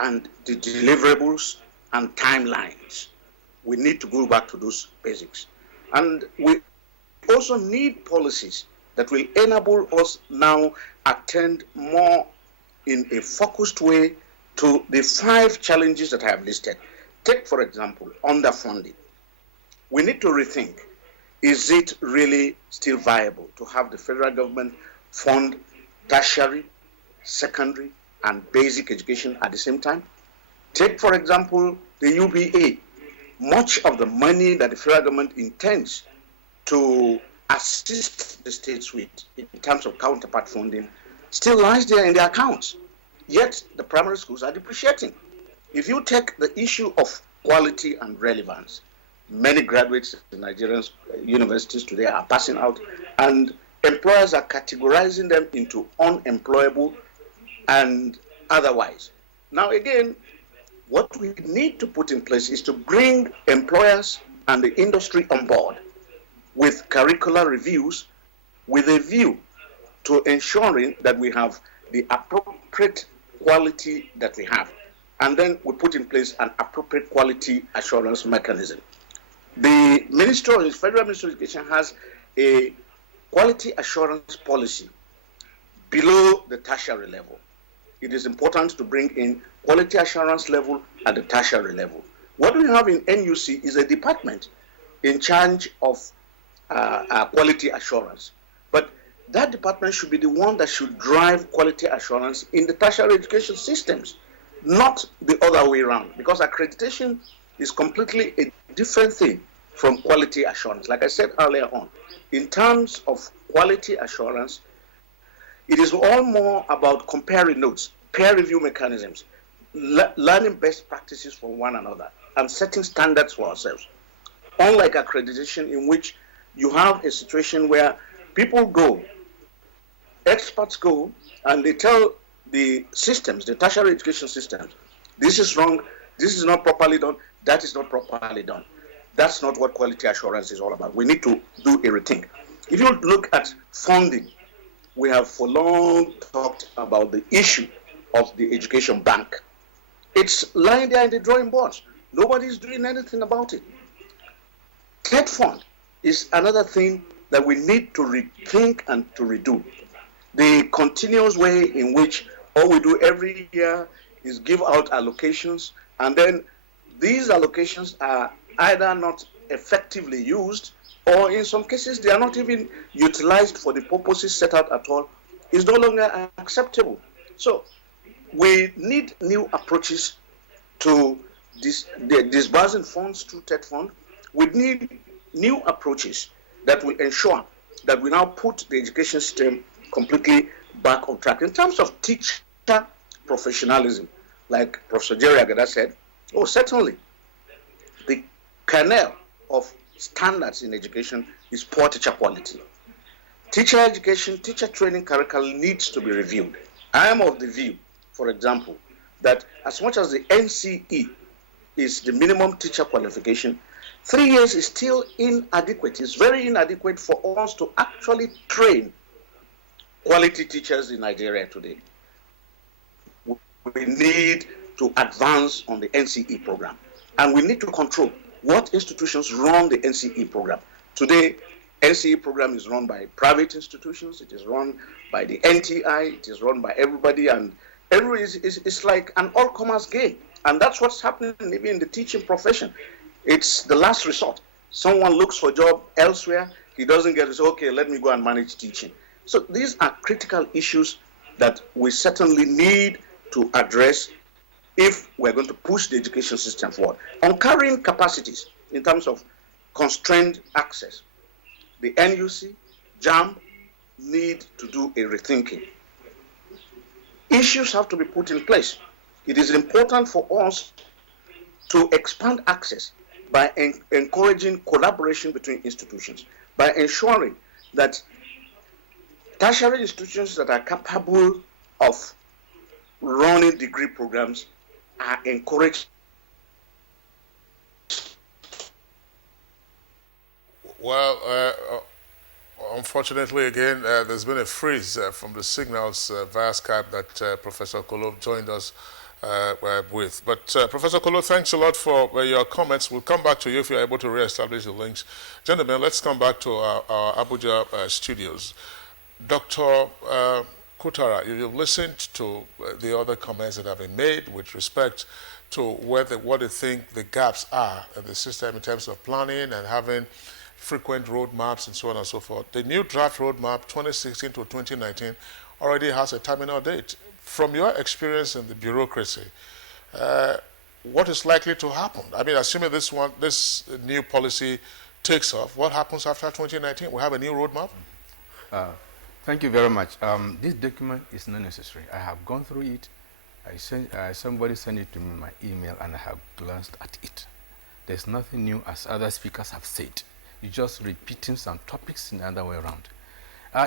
and the deliverables and timelines. We need to go back to those basics. And we also need policies that will enable us now attend more in a focused way to the 5 challenges that I have listed. Take, for example, underfunding. We need to rethink, is it really still viable to have the federal government fund tertiary, secondary, and basic education at the same time? Take, for example, the UBA. Much of the money that the federal government intends to assist the states with in terms of counterpart funding still lies there in their accounts. Yet the primary schools are depreciating. If you take the issue of quality and relevance, many graduates in Nigerian universities today are passing out, and employers are categorizing them into unemployable and otherwise. Now again, what we need to put in place is to bring employers and the industry on board with curricular reviews with a view to ensuring that we have the appropriate quality that we have. And then we put in place an appropriate quality assurance mechanism. The Federal Ministry of Education has a quality assurance policy below the tertiary level. It is important to bring in quality assurance level at the tertiary level. What we have in NUC is a department in charge of quality assurance. But that department should be the one that should drive quality assurance in the tertiary education systems, not the other way around, because accreditation is completely a different thing from quality assurance. Like I said earlier on, in terms of quality assurance, it is all more about comparing notes, peer review mechanisms, learning best practices from one another, and setting standards for ourselves. Unlike accreditation, in which you have a situation where people go, experts go, and they tell the systems, the tertiary education systems, this is wrong, this is not properly done, that is not properly done. That's not what quality assurance is all about. We need to do a rethink. If you look at funding, we have for long talked about the issue of the education bank. It's lying there in the drawing boards. Nobody's doing anything about it. TED fund is another thing that we need to rethink and to redo. The continuous way in which all we do every year is give out allocations, and then these allocations are either not effectively used, or in some cases they are not even utilized for the purposes set out at all, is no longer acceptable. So we need new approaches to the disbursing funds through TED Fund. We need new approaches that will ensure that we now put the education system completely back on track. In terms of teacher professionalism, like Professor Jerry Agada said, oh, certainly, the kernel of standards in education is poor teacher quality. Teacher education, teacher training curriculum needs to be reviewed. I am of the view, for example, that as much as the NCE is the minimum teacher qualification, 3 years is still inadequate. It's very inadequate for us to actually train quality teachers in Nigeria today. We need to advance on the NCE program, and we need to control what institutions run the NCE program. Today, NCE program is run by private institutions, it is run by the NTI, it is run by everybody, and it's like an all-comers game. And that's what's happening even in the teaching profession. It's the last resort. Someone looks for a job elsewhere, he doesn't get it, so okay, let me go and manage teaching. So these are critical issues that we certainly need to address if we're going to push the education system forward. On carrying capacities in terms of constrained access, the NUC, JAM need to do a rethinking. Issues have to be put in place. It is important for us to expand access by encouraging collaboration between institutions, by ensuring that tertiary institutions that are capable of running degree programs are encouraged. Well, unfortunately, again, there's been a freeze from the signals via Skype that Professor Kolo joined us with. But Professor Kolo, thanks a lot for your comments. We'll come back to you if you're able to re-establish the links. Gentlemen, let's come back to our Abuja studios. Dr. Kutara, you've listened to the other comments that have been made with respect to what they think the gaps are in the system in terms of planning and having frequent roadmaps and so on and so forth. The new draft roadmap 2016 to 2019 already has a terminal date. From your experience in the bureaucracy, what is likely to happen? I mean, assuming this new policy takes off, what happens after 2019? We have a new roadmap? Thank you very much. This document is not necessary. I have gone through it. Somebody sent it to me in my email, and I have glanced at it. There's nothing new, as other speakers have said. You're just repeating some topics in the other way around.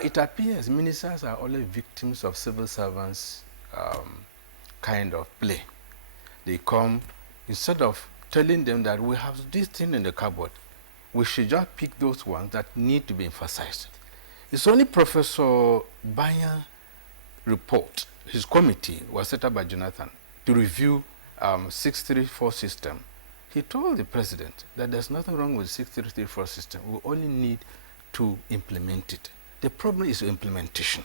It appears ministers are only victims of civil servants kind of play. They come, instead of telling them that we have this thing in the cupboard, we should just pick those ones that need to be emphasized. It's only Professor Banya's report, his committee was set up by Jonathan to review 634 system. He told the president that there's nothing wrong with 634 system. We only need to implement it. The problem is implementation.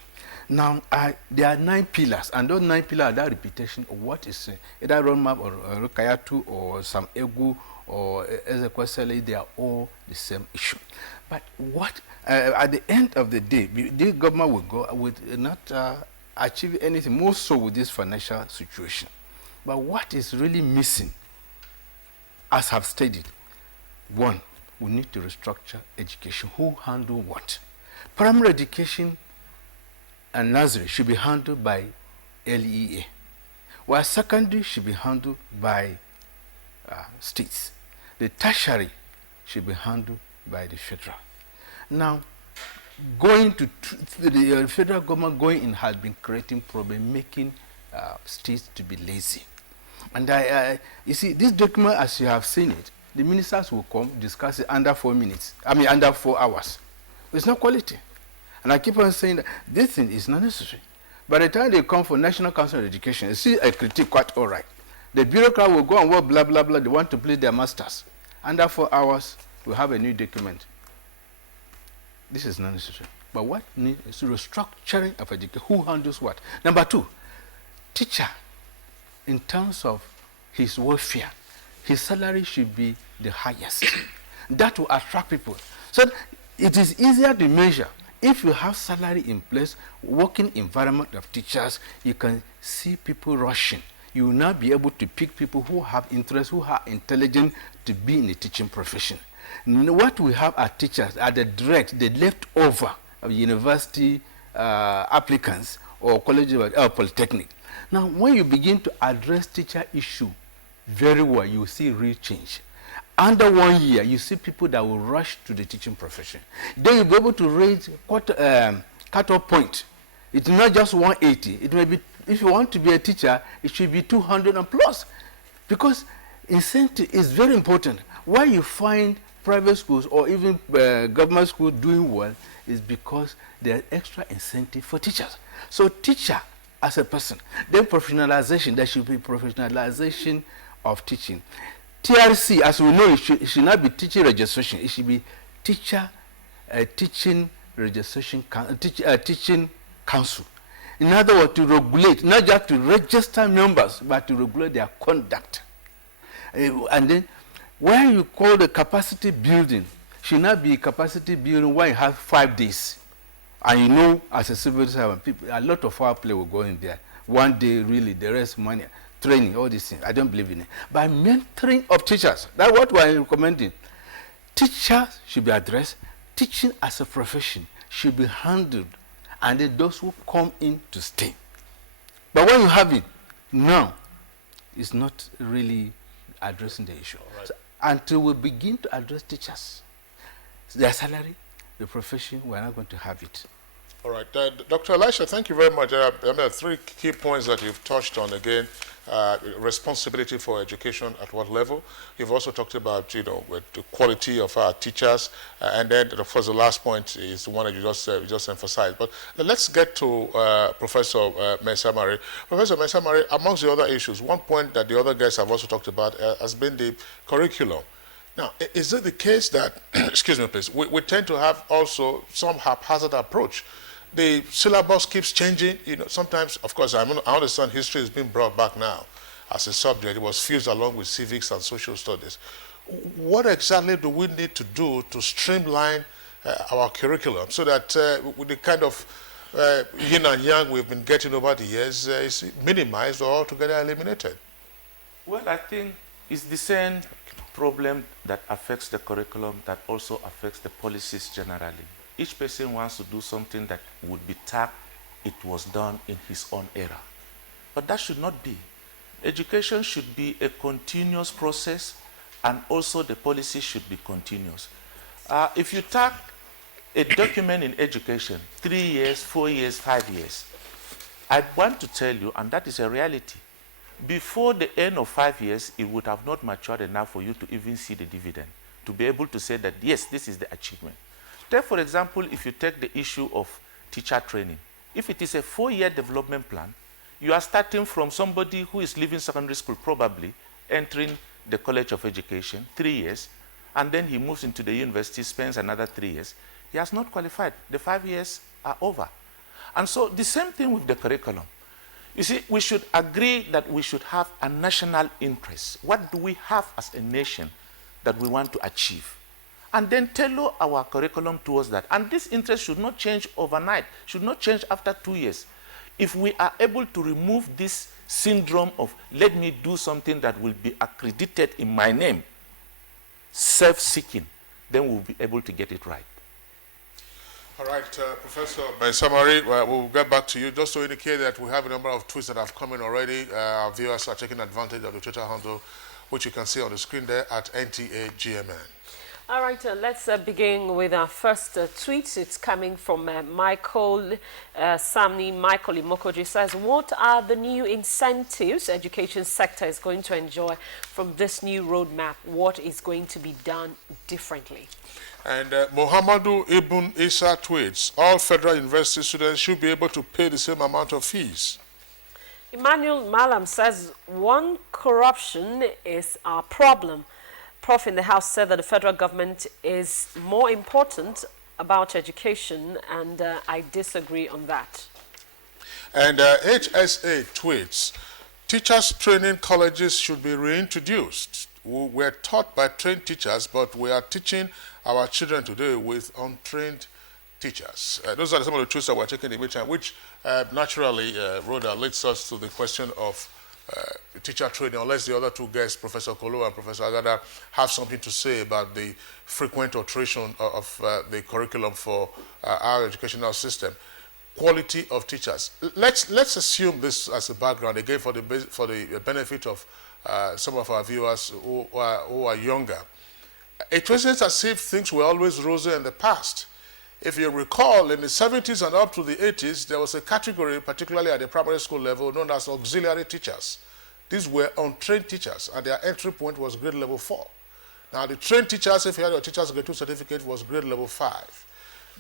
Now, there are 9 pillars, and those 9 pillars are that repetition of what is either roadmap or Rukayatu or some Egu or Ezekwesili, they are all the same issue. But what, at the end of the day, the government will go with not achieve anything, more so with this financial situation. But what is really missing, as I've stated, one, we need to restructure education. Who handle what? Primary education and nursery should be handled by LEA, while secondary should be handled by states. The tertiary should be handled by the federal. Now, going to the federal government going in has been creating problem, making states to be lazy. And you see, this document, as you have seen it, the ministers will come, discuss it under 4 minutes. I mean, under 4 hours. It's not quality. And I keep on saying that this thing is not necessary. By the time they come for National Council of Education, you see a critique quite all right. The bureaucrat will go and work, blah, blah, blah. They want to please their masters. Under 4 hours, we have a new document. This is not necessary. But what needs is restructuring of education. Who handles what? Number 2, teacher, in terms of his welfare, his salary should be the highest. That will attract people. So it is easier to measure if you have salary in place, working environment of teachers, you can see people rushing. You will now be able to pick people who have interest, who are intelligent to be in the teaching profession. What we have are teachers are the leftover of university applicants or college or polytechnic. Now, when you begin to address teacher issue very well, you will see real change. Under 1 year, you see people that will rush to the teaching profession. Then you'll be able to raise cut-off point. It's not just 180. It may be, if you want to be a teacher, it should be 200 and plus. Because incentive is very important. Why you find private schools or even government schools doing well is because there are extra incentive for teachers. So teacher as a person, then professionalization, there should be professionalization of teaching. TRC, as we know, it should not be teaching registration. It should be teaching registration, teaching council. In other words, to regulate, not just to register members, but to regulate their conduct. And then, when you call the capacity building, should not be capacity building when you have 5 days. And you know, as a civil servant, people, a lot of our play will go in there. 1 day, really, the rest money. Training, all these things. I don't believe in it. But mentoring of teachers, that's what we're recommending. Teachers should be addressed. Teaching as a profession should be handled. And then those who come in to stay. But when you have it, now, it's not really addressing the issue. Right. So, until we begin to address teachers, their salary, the profession, we're not going to have it. All right. Dr. Elisha, thank you very much. There are 3 key points that you've touched on again. Responsibility for education at what level. You've also talked about, you know, the quality of our teachers. And then, of course, the last point is the one that you just emphasized. But let's get to Professor Mensamari. Professor Mensamari, amongst the other issues, one point that the other guests have also talked about has been the curriculum. Now, is it the case that, excuse me, please, we tend to have also some haphazard approach? The syllabus keeps changing. You know, sometimes, of course, I understand history is being brought back now as a subject. It was fused along with civics and social studies. What exactly do we need to do to streamline our curriculum so that with the kind of yin and yang we've been getting over the years is minimized or altogether eliminated? Well, I think it's the same problem that affects the curriculum that also affects the policies generally. Each person wants to do something that would be tagged, it was done in his own era. But that should not be. Education should be a continuous process, and also the policy should be continuous. If you tag a document in education, 3 years, 4 years, 5 years, I want to tell you, and that is a reality, before the end of 5 years, it would have not matured enough for you to even see the dividend, to be able to say that, yes, this is the achievement. Take, for example, if you take the issue of teacher training. If it is a 4-year development plan, you are starting from somebody who is leaving secondary school, probably entering the College of Education, 3 years, and then he moves into the university, spends another 3 years. He has not qualified. The 5 years are over. And so the same thing with the curriculum. You see, we should agree that we should have a national interest. What do we have as a nation that we want to achieve? And then tailor our curriculum towards that. And this interest should not change overnight, should not change after 2 years. If we are able to remove this syndrome of, let me do something that will be accredited in my name, self-seeking, then we'll be able to get it right. All right, Professor Mensamari, we'll get back to you. Just to indicate that we have a number of tweets that have come in already. Our viewers are taking advantage of the Twitter handle, which you can see on the screen there at NTAGMN. All right, let's begin with our first tweet. It's coming from Michael Samni. Michael Imokoji says, what are the new incentives education sector is going to enjoy from this new roadmap? What is going to be done differently? And Mohamadu Ibn Isa tweets, all federal university students should be able to pay the same amount of fees. Emmanuel Malam says, one, corruption is our problem. Prof in the House said that the federal government is more important about education, and I disagree on that. And HSA tweets, teachers training colleges should be reintroduced. We're taught by trained teachers, but we are teaching our children today with untrained teachers. Those are some of the truths that we're taking in the meantime, which naturally, Rhoda, leads us to the question of teacher training, unless the other two guests, Professor Kolo and Professor Agada, have something to say about the frequent alteration of the curriculum for our educational system. Quality of teachers. Let's assume this as a background, again, for the benefit of some of our viewers who are younger. It wasn't as if things were always rosy in the past. If you recall, in the 70s and up to the 80s, there was a category, particularly at the primary school level, known as auxiliary teachers. These were untrained teachers, and their entry point was grade level 4. Now, the trained teachers, if you had your teacher's grade 2 certificate, was grade level 5.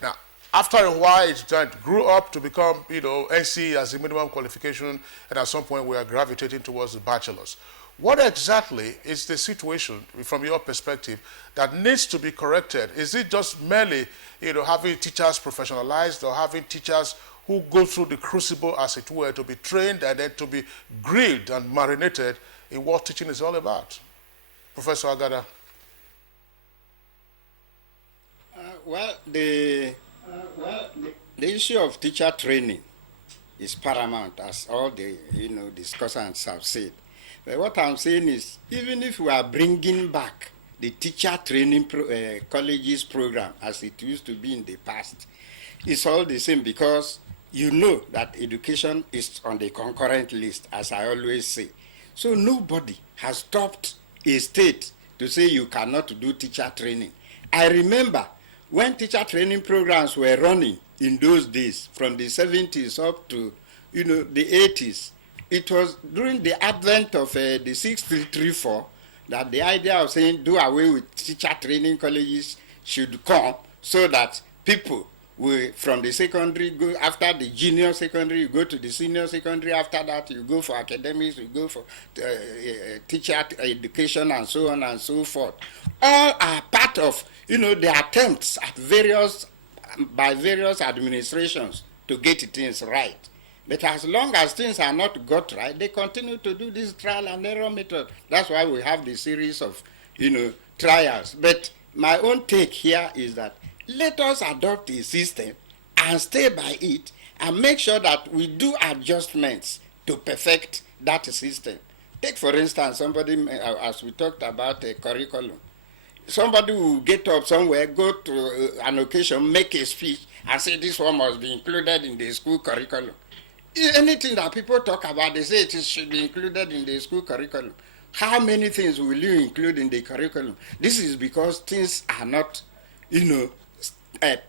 Now, after a while, it grew up to become, NC as the minimum qualification, and at some point, we are gravitating towards the bachelor's. What exactly is the situation, from your perspective, that needs to be corrected? Is it just merely, having teachers professionalized, or having teachers who go through the crucible, as it were, to be trained and then to be grilled and marinated in what teaching is all about? Professor Agada. The issue of teacher training is paramount, as all the discussants have said. But what I'm saying is, even if we are bringing back the teacher training colleges program as it used to be in the past, it's all the same, because you know that education is on the concurrent list, as I always say. So nobody has stopped a state to say you cannot do teacher training. I remember when teacher training programs were running in those days, from the 70s up to the 80s, it was during the advent of the 6334 that the idea of saying do away with teacher training colleges should come, so that people will, from the secondary, go after the junior secondary, you go to the senior secondary, after that you go for academics, you go for teacher education, and so on and so forth. All are part of the attempts at by various administrations to get things right. But as long as things are not got right, they continue to do this trial and error method. That's why we have the series of, trials. But my own take here is that let us adopt a system and stay by it, and make sure that we do adjustments to perfect that system. Take, for instance, somebody, as we talked about a curriculum. Somebody will get up somewhere, go to an occasion, make a speech, and say this one must be included in the school curriculum. Anything that people talk about, they say it should be included in the school curriculum. How many things will you include in the curriculum? This is because things are not,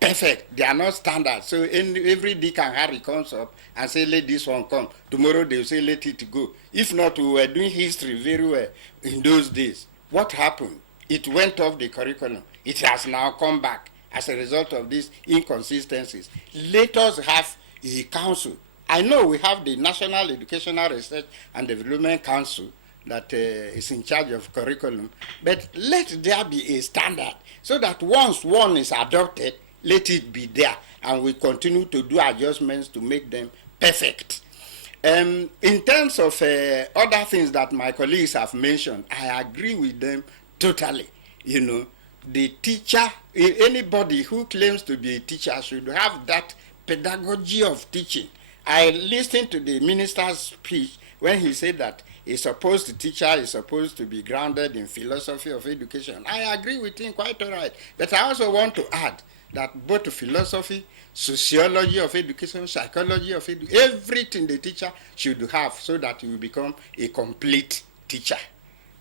perfect. They are not standard. So every Dick and Harry comes up and say, let this one come. Tomorrow they will say, let it go. If not, we were doing history very well in those days. What happened? It went off the curriculum. It has now come back as a result of these inconsistencies. Let us have a council. I know we have the National Educational Research and Development Council that is in charge of curriculum, but let there be a standard, so that once one is adopted, let it be there, and we continue to do adjustments to make them perfect. In terms of other things that my colleagues have mentioned, I agree with them totally. The teacher, anybody who claims to be a teacher should have that pedagogy of teaching. I listened to the minister's speech when he said that the teacher is supposed to be grounded in philosophy of education. I agree with him quite all right. But I also want to add that both philosophy, sociology of education, psychology of education, everything the teacher should have, so that he will become a complete teacher.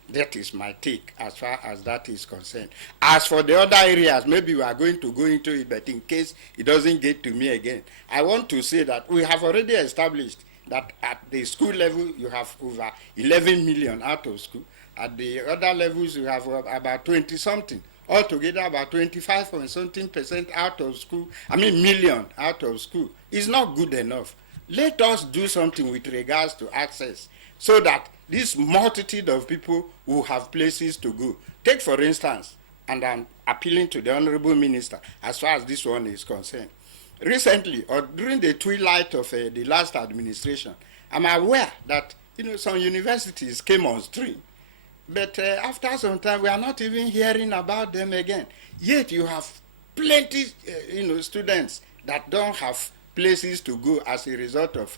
That is my take as far as that is concerned. As for the other areas, maybe we are going to go into it, but in case it doesn't get to me again, I want to say that we have already established that at the school level, you have over 11 million out of school. At the other levels, you have about 20-something. Altogether, about 25% out of school. Million out of school. It's not good enough. Let us do something with regards to access, so that this multitude of people will have places to go. Take, for instance, and I'm appealing to the Honorable Minister as far as this one is concerned. Recently, or during the twilight of the last administration, I'm aware that some universities came on stream, but after some time we are not even hearing about them again. Yet you have plenty, students that don't have places to go as a result of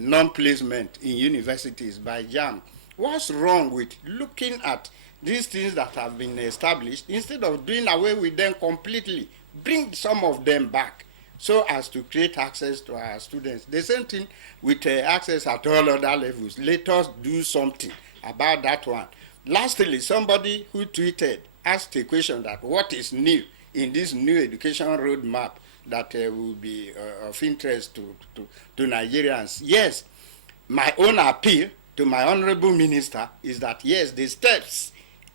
non-placement in universities by JAM. What's wrong with looking at these things that have been established instead of doing away with them completely? Bring some of them back so as to create access to our students. The same thing with access at all other levels. Let us do something about that one. Lastly, somebody who tweeted asked a question that what is new in this new education roadmap that will be of interest to Nigerians. Yes, my own appeal to my honorable minister is that yes, the steps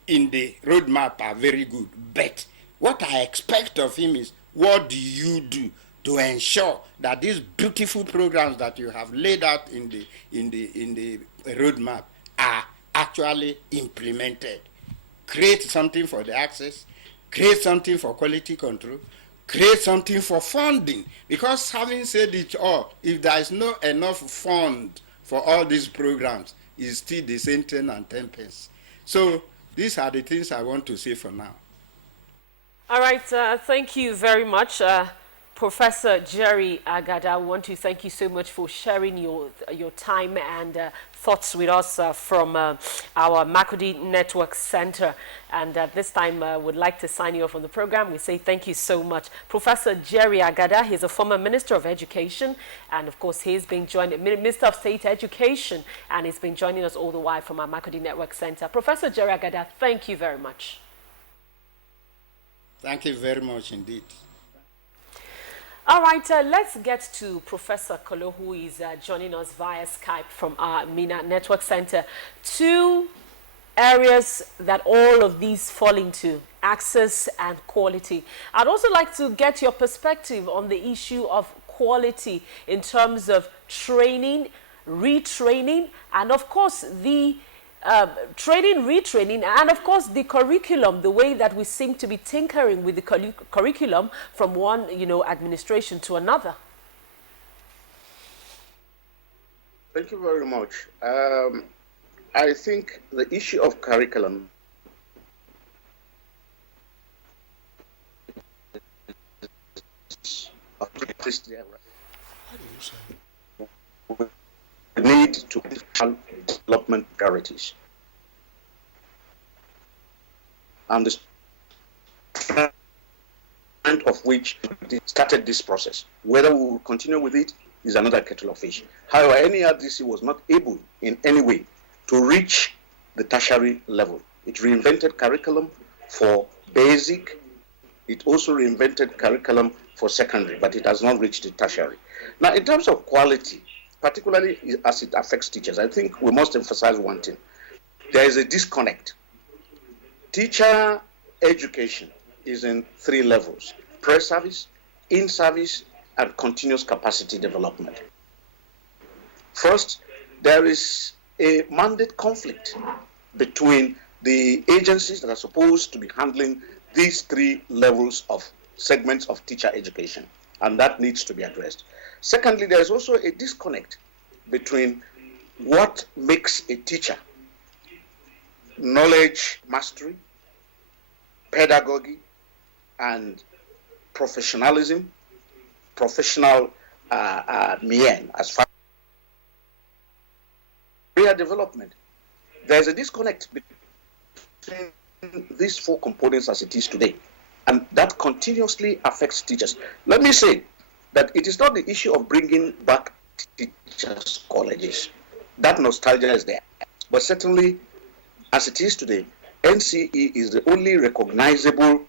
in the roadmap are very good, but what I expect of him is, what do you do to ensure that these beautiful programs that you have laid out in the roadmap are actually implemented? Create something for the access, create something for quality control, create something for funding. Because having said it all, if there is no enough fund for all these programs, it's still the same 10 and 10 pence. So these are the things I want to say for now. All right, thank you very much. Professor Jerry Agada, I want to thank you so much for sharing your time and thoughts with us from our Makurdi Network Center. And at this time, would like to sign you off on the program. We say thank you so much. Professor Jerry Agada, he's a former Minister of Education, and of course, he's been joined, Minister of State Education, and he's been joining us all the while from our Makurdi Network Center. Professor Jerry Agada, thank you very much. Thank you very much indeed. All right, let's get to Professor Kolo, who is joining us via Skype from our MENA Network Center. Two areas that all of these fall into: access and quality. I'd also like to get your perspective on the issue of quality in terms of training, retraining, and of course the training, retraining, and of course the curriculum, the way that we seem to be tinkering with the curriculum from one, administration to another. Thank you very much. I think the issue of curriculum need to development priorities. And the strength of which started this process. Whether we will continue with it is another kettle of fish. However, any RDC was not able in any way to reach the tertiary level. It reinvented curriculum for basic. It also reinvented curriculum for secondary, but it has not reached the tertiary. Now, in terms of quality, particularly as it affects teachers, I think we must emphasize one thing. There is a disconnect. Teacher education is in 3 levels: pre-service, in-service, and continuous capacity development. First, there is a mandate conflict between the agencies that are supposed to be handling these 3 levels of segments of teacher education, and that needs to be addressed. Secondly, there is also a disconnect between what makes a teacher: knowledge mastery, pedagogy, and professionalism, professional mien as far as career development. There's a disconnect between these 4 components as it is today, and that continuously affects teachers. Let me say that it is not the issue of bringing back teachers' colleges. That nostalgia is there. But certainly, as it is today, NCE is the only recognizable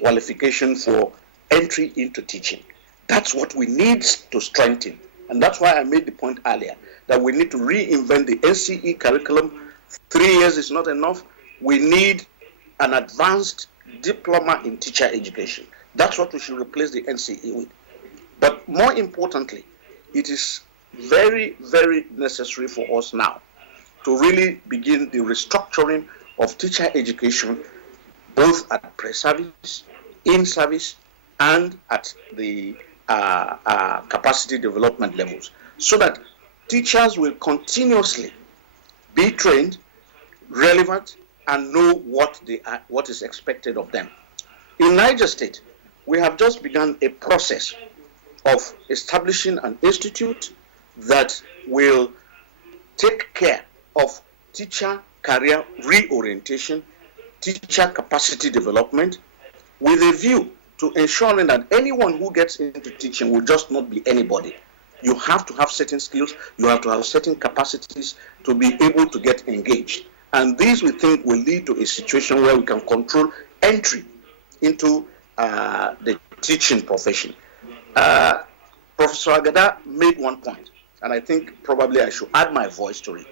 qualification for entry into teaching. That's what we need to strengthen. And that's why I made the point earlier that we need to reinvent the NCE curriculum. 3 years is not enough. We need an advanced diploma in teacher education. That's what we should replace the NCE with. But more importantly, it is very, very necessary for us now to really begin the restructuring of teacher education, both at pre-service, in-service, and at the capacity development levels, so that teachers will continuously be trained, relevant, and know what is expected of them. In Niger State, we have just begun a process of establishing an institute that will take care of teacher career reorientation, teacher capacity development, with a view to ensuring that anyone who gets into teaching will just not be anybody. You have to have certain skills, you have to have certain capacities to be able to get engaged. And these, we think, will lead to a situation where we can control entry into the teaching profession. Professor Agada made one point, and I think probably I should add my voice to it.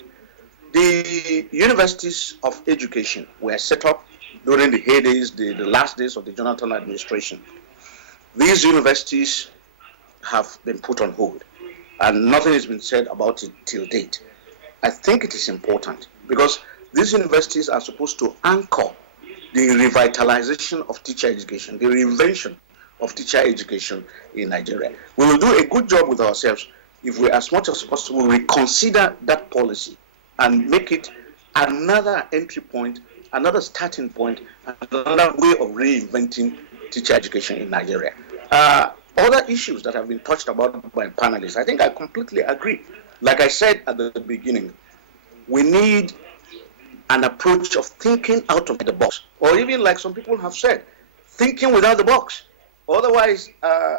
The universities of education were set up during the heydays, the last days of the Jonathan administration. These universities have been put on hold, and nothing has been said about it till date. I think it is important because these universities are supposed to anchor the revitalization of teacher education, the reinvention of teacher education in Nigeria. We will do a good job with ourselves if we, as much as possible, reconsider that policy and make it another entry point, another starting point, another way of reinventing teacher education in Nigeria. Other issues that have been touched about by panelists, I think I completely agree. Like I said at the beginning, we need an approach of thinking out of the box, or even like some people have said, thinking without the box. Otherwise,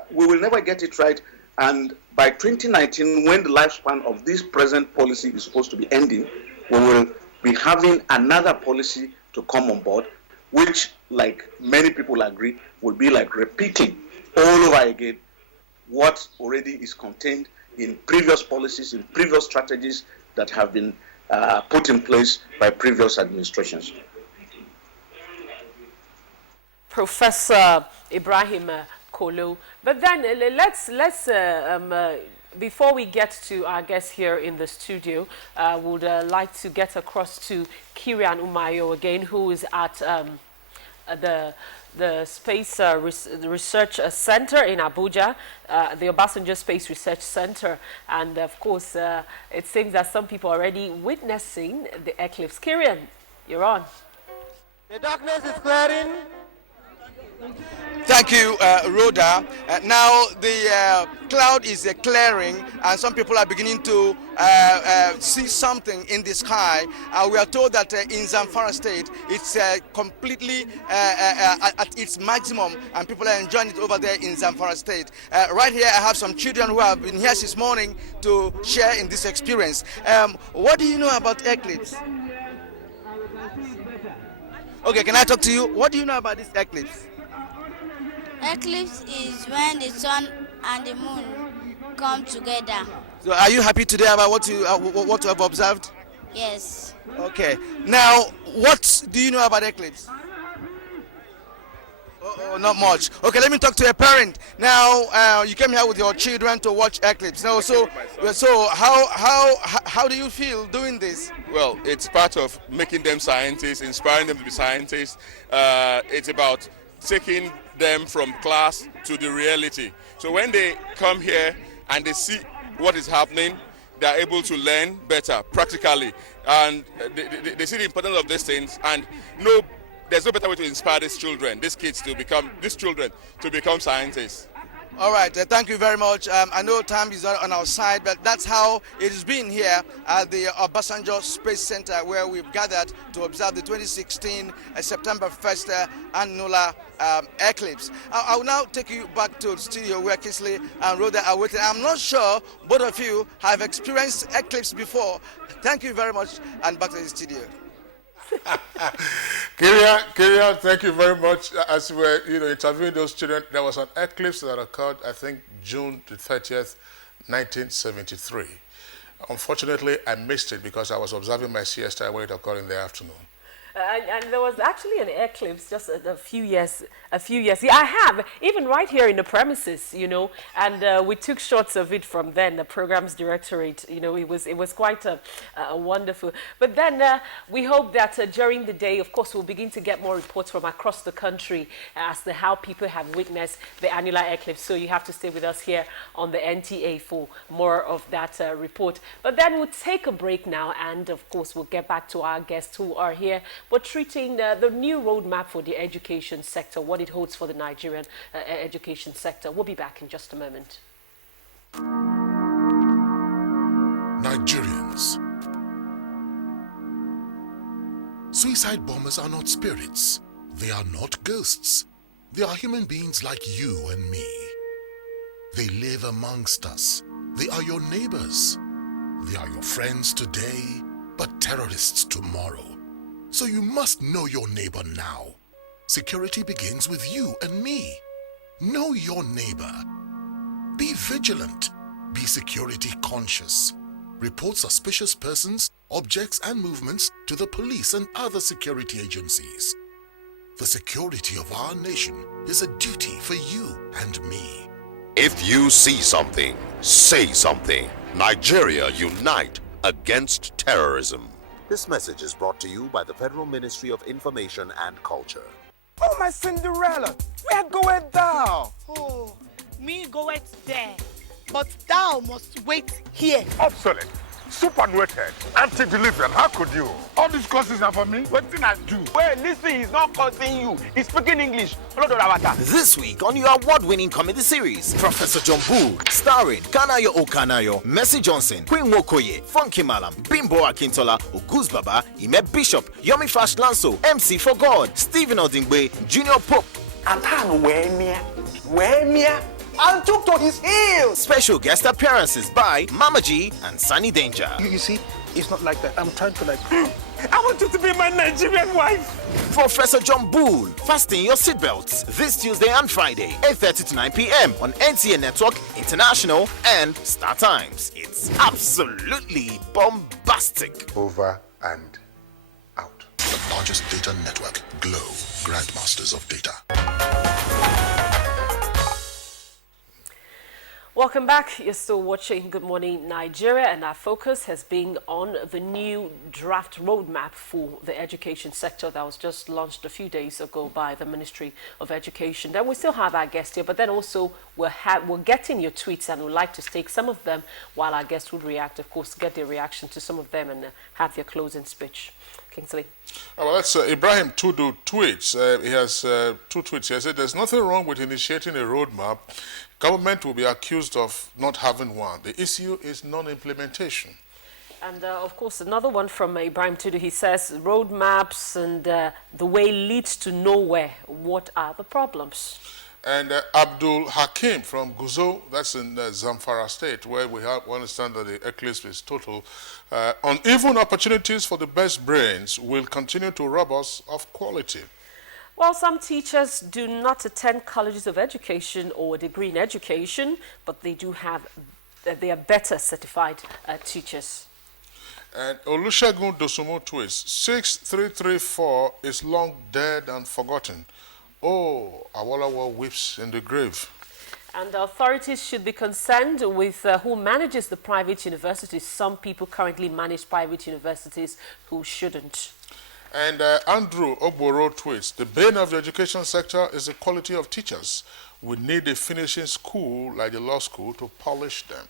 we will never get it right. And by 2019, when the lifespan of this present policy is supposed to be ending, we will be having another policy to come on board, which, like many people agree, will be like repeating all over again what already is contained in previous policies, in previous strategies that have been put in place by previous administrations. Professor Ibrahim Kolo. But then let's before we get to our guest here in the studio, would like to get across to Kirian Umayo again, who is at the Space Research Center in Abuja, the Obasanjo Space Research Center. And of course, it seems that some people are already witnessing the eclipse. Kirian, you're on. The darkness is clearing. Thank you, Rhoda. Now the cloud is clearing, and some people are beginning to see something in the sky. We are told that in Zamfara State, it's completely at its maximum, and people are enjoying it over there in Zamfara State. Right here, I have some children who have been here this morning to share in this experience. What do you know about eclipse? Okay, can I talk to you? What do you know about this eclipse? Eclipse is when the sun and the moon come together. So are you happy today about what you have observed? Yes. Okay. Now, what do you know about eclipse? Oh, not much. Okay, let me talk to a parent. Now, you came here with your children to watch eclipse. Now, so how do you feel doing this? Well, it's part of making them scientists, inspiring them to be scientists. It's about taking them from class to the reality. So when they come here and they see what is happening, they are able to learn better practically, and they see the importance of these things. And there's no better way to inspire these children, these children to become scientists. All right, thank you very much. I know time is not on our side, but that's how it has been here at the Obasanjo Space Center, where we've gathered to observe the 2016 September 1st annular eclipse. I will now take you back to the studio where Kisley and Rhoda are waiting. I'm not sure both of you have experienced eclipse before. Thank you very much, and back to the studio. Kirian, thank you very much. As we were, interviewing those children, there was an eclipse that occurred, I think, June the 30th, 1973. Unfortunately, I missed it because I was observing my siesta when it occurred in the afternoon. And there was actually an eclipse just a few years. Yeah, I have, even right here in the premises, and we took shots of it from then, the programs directorate, it was quite a wonderful. But then we hope that during the day, of course, we'll begin to get more reports from across the country as to how people have witnessed the annular eclipse. So you have to stay with us here on the NTA for more of that report. But then we'll take a break now, and of course, we'll get back to our guests who are here we're treating the new roadmap for the education sector, what it holds for the Nigerian education sector. We'll be back in just a moment. Nigerians. Suicide bombers are not spirits. They are not ghosts. They are human beings like you and me. They live amongst us. They are your neighbors. They are your friends today, but terrorists tomorrow. So you must know your neighbor now. Security begins with you and me. Know your neighbor. Be vigilant. Be security conscious. Report suspicious persons, objects, and movements to the police and other security agencies. The security of our nation is a duty for you and me. If you see something, say something. Nigeria unite against terrorism. This message is brought to you by the Federal Ministry of Information and Culture. Oh, my Cinderella, where goeth thou? Oh, me goeth there, but thou must wait here. Obsolete, superannuated, antediluvian, how could you? All these courses are for me. What did I do? Well, listen, he's not cursing you. He's speaking English. This week on your award-winning comedy series, Professor John Bull, starring Kanayo Okanayo, Mercy Johnson, Queen Wokoye, Funky Malam, Bimbo Akintola, Oguz Baba, Ime Bishop, Yomi Fash Lanso, MC for God, Stephen Odingbe, Junior Pope. And where me? And took to his heels. Special guest appearances by Mama G and Sunny Danger. You see, it's not like that. I'm trying to I want you to be my Nigerian wife. Professor John Bull, fasten your seatbelts this Tuesday and Friday, 8:30 to 9 p.m. on NTA Network International and Star Times. It's absolutely bombastic. Over and out. The largest data network, Glow, Grandmasters of Data. Welcome back. You're still watching Good Morning Nigeria, and our focus has been on the new draft roadmap for the education sector that was just launched a few days ago by the Ministry of Education. Then we still have our guests here, but then also we're getting your tweets, and we'd like to take some of them while our guests would react, of course, get their reaction to some of them and have their closing speech. Kingsley. Well, that's Ibrahim Tudu tweets. He has 2 tweets here. He said, there's nothing wrong with initiating a roadmap. Government will be accused of not having one. The issue is non-implementation. And of course, another one from Ibrahim Tudu. He says, roadmaps and the way leads to nowhere. What are the problems? And Abdul Hakim from Guzo, that's in Zamfara State, where we understand that the eclipse is total. Uneven opportunities for the best brains will continue to rob us of quality. Well, some teachers do not attend colleges of education or a degree in education, but they are better certified teachers. And Olusegun Dosumo tweets, 6334 is long dead and forgotten. Oh, Awolowo weeps in the grave. And the authorities should be concerned with who manages the private universities. Some people currently manage private universities who shouldn't. And Andrew Oboro tweets, the bane of the education sector is the quality of teachers. We need a finishing school like the law school to polish them.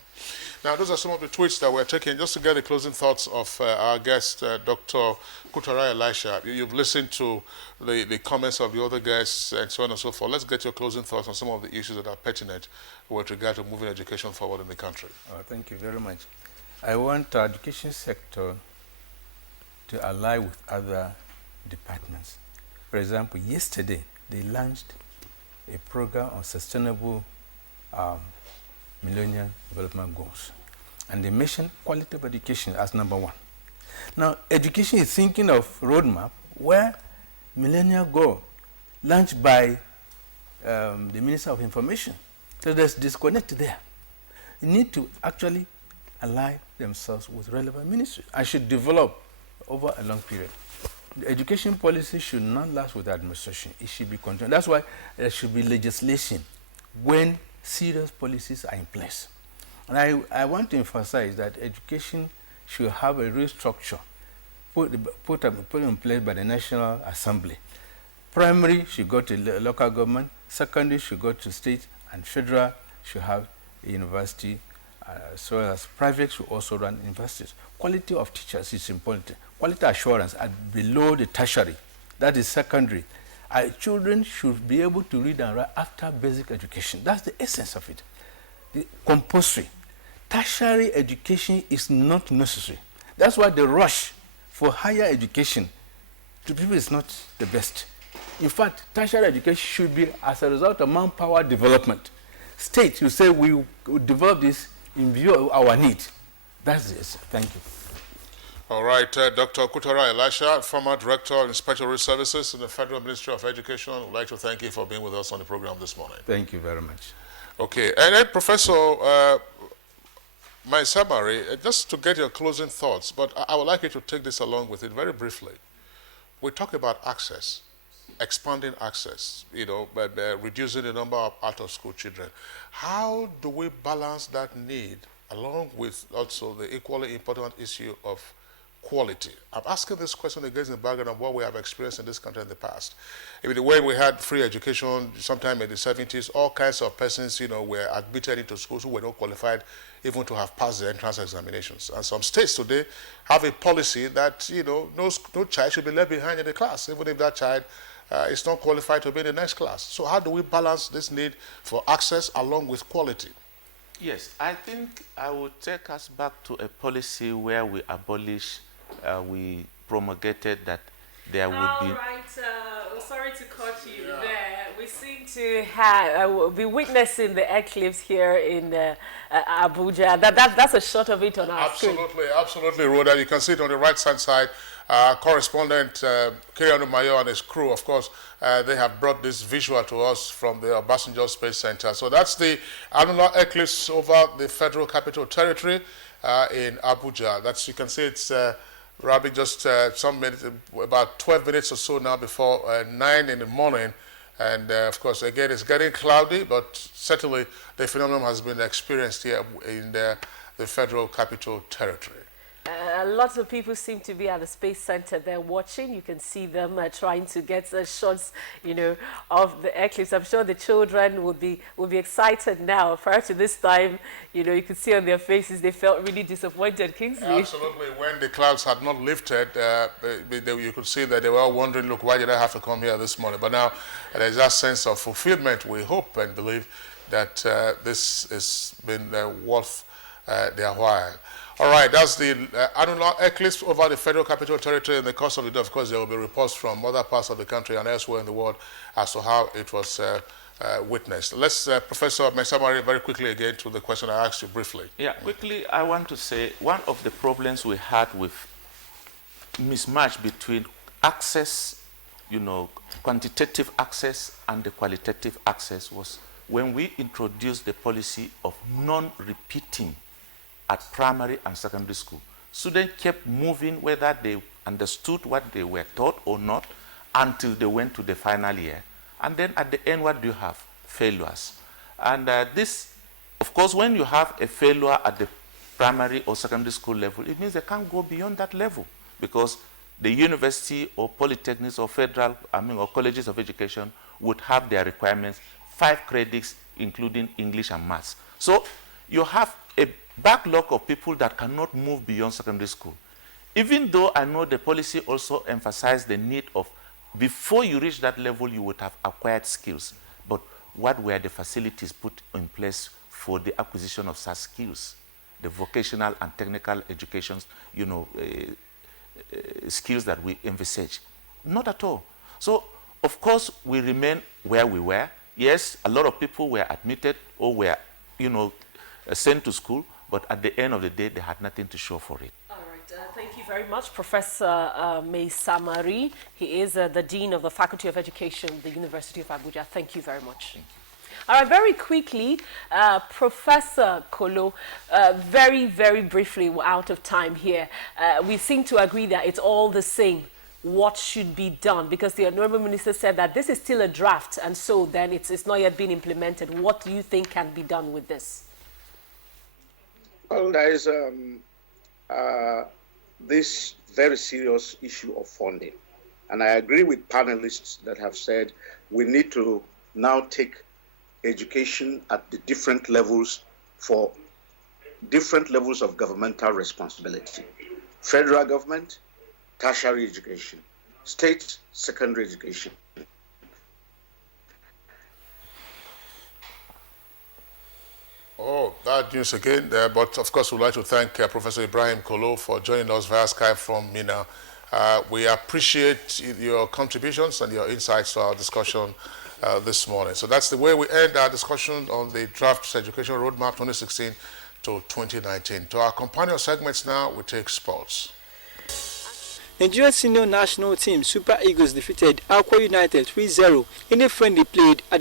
Now, those are some of the tweets that we're taking. Just to get the closing thoughts of our guest, Dr. Kutarai Elisha. You've listened to the comments of the other guests and so on and so forth. Let's get your closing thoughts on some of the issues that are pertinent with regard to moving education forward in the country. Thank you very much. I want our education sector to ally with other departments. For example, yesterday they launched a program on sustainable Millennium Development Goals, and they mentioned quality of education as number 1. Now, education is thinking of roadmap where Millennium Goal launched by the Minister of Information. So there's disconnect there. You need to actually ally themselves with relevant ministries and should develop over a long period. The education policy should not last with the administration. It should be continued. That's why there should be legislation when serious policies are in place. And I want to emphasize that education should have a real structure put in place by the National Assembly. Primary should go to local government, secondary should go to state, and federal should have a university, so as private should also run universities. Quality of teachers is important. quality assurance at below the tertiary, that is secondary. Our children should be able to read and write after basic education. That's the essence of it. The compulsory. Tertiary education is not necessary. That's why the rush for higher education to people is not the best. In fact, tertiary education should be as a result of manpower development. State, you say we will develop this in view of our need. That's it. Thank you. All right, Dr. Kutara Elisha, former Director of Inspectorate Services in the Federal Ministry of Education, I would like to thank you for being with us on the program this morning. Thank you very much. Okay, and then Professor my summary, just to get your closing thoughts, but I would like you to take this along with it very briefly. We talk about access, expanding access, but reducing the number of out-of-school children. How do we balance that need along with also the equally important issue of quality? I'm asking this question against the background of what we have experienced in this country in the past. When we had free education sometime in the 70s, all kinds of persons, were admitted into schools who were not qualified even to have passed the entrance examinations. And some states today have a policy that, no child should be left behind in the class, even if that child is not qualified to be in the next class. So how do we balance this need for access along with quality? Yes, I think I would take us back to a policy where we we promulgated that there would be... All right, sorry to cut you there. We seem to have, be witnessing the eclipse here in Abuja. That's a shot of it on our screen. Absolutely, Rhoda. You can see it on the right-hand side. Correspondent Kirianu Mayo and his crew, of course, they have brought this visual to us from the Obasanjo Space Center. So that's the annular eclipse over the Federal Capital Territory in Abuja. You can see it's Rabbi, just some minutes, about 12 minutes or so now before 9 in the morning. And of course, again, it's getting cloudy, but certainly the phenomenon has been experienced here in the Federal Capital Territory. Lots of people seem to be at the Space Center there watching. You can see them trying to get shots, of the eclipse. I'm sure the children will be excited now. Prior to this time, you could see on their faces they felt really disappointed. Kingsley. Absolutely. When the clouds had not lifted, you could see that they were all wondering, look, why did I have to come here this morning? But now there's that sense of fulfillment. We hope and believe that this has been worth their while. All right, that's the annular eclipse over the Federal Capital Territory. In the course of it, of course, there will be reports from other parts of the country and elsewhere in the world as to how it was witnessed. Let's, Professor Mesamari, very quickly again to the question I asked you briefly. Yeah, quickly, I want to say one of the problems we had with mismatch between access, quantitative access and the qualitative access was when we introduced the policy of non-repeating at primary and secondary school. Students kept moving whether they understood what they were taught or not until they went to the final year. And then at the end, what do you have? Failures. And this, of course, when you have a failure at the primary or secondary school level, it means they can't go beyond that level because the university or polytechnics or federal, or colleges of education would have their requirements, 5 credits, including English and maths. So you have a backlog of people that cannot move beyond secondary school. Even though I know the policy also emphasized the need of, before you reach that level, you would have acquired skills. But what were the facilities put in place for the acquisition of such skills? The vocational and technical education, skills that we envisage? Not at all. So, of course, we remain where we were. Yes, a lot of people were admitted or were, sent to school, but at the end of the day, they had nothing to show for it. All right, thank you very much, Professor May Samari. He is the Dean of the Faculty of Education, the University of Abuja. Thank you very much. Thank you. All right, very quickly, Professor Kolo, very, very briefly, we're out of time here. We seem to agree that it's all the same. What should be done? Because the Honorable Minister said that this is still a draft, and so then it's not yet been implemented. What do you think can be done with this? Well, there is this very serious issue of funding. And I agree with panelists that have said we need to now take education at the different levels for different levels of governmental responsibility. Federal government, tertiary education, state secondary education. Oh, bad news again there, but of course we'd like to thank Professor Ibrahim Kolo for joining us via Skype from Mina. We appreciate your contributions and your insights to our discussion this morning. So that's the way we end our discussion on the draft education roadmap 2016 to 2019. To our companion segments now, we take sports. Nigerian senior national team Super Eagles defeated Aqua United 3-0 in a friendly played at the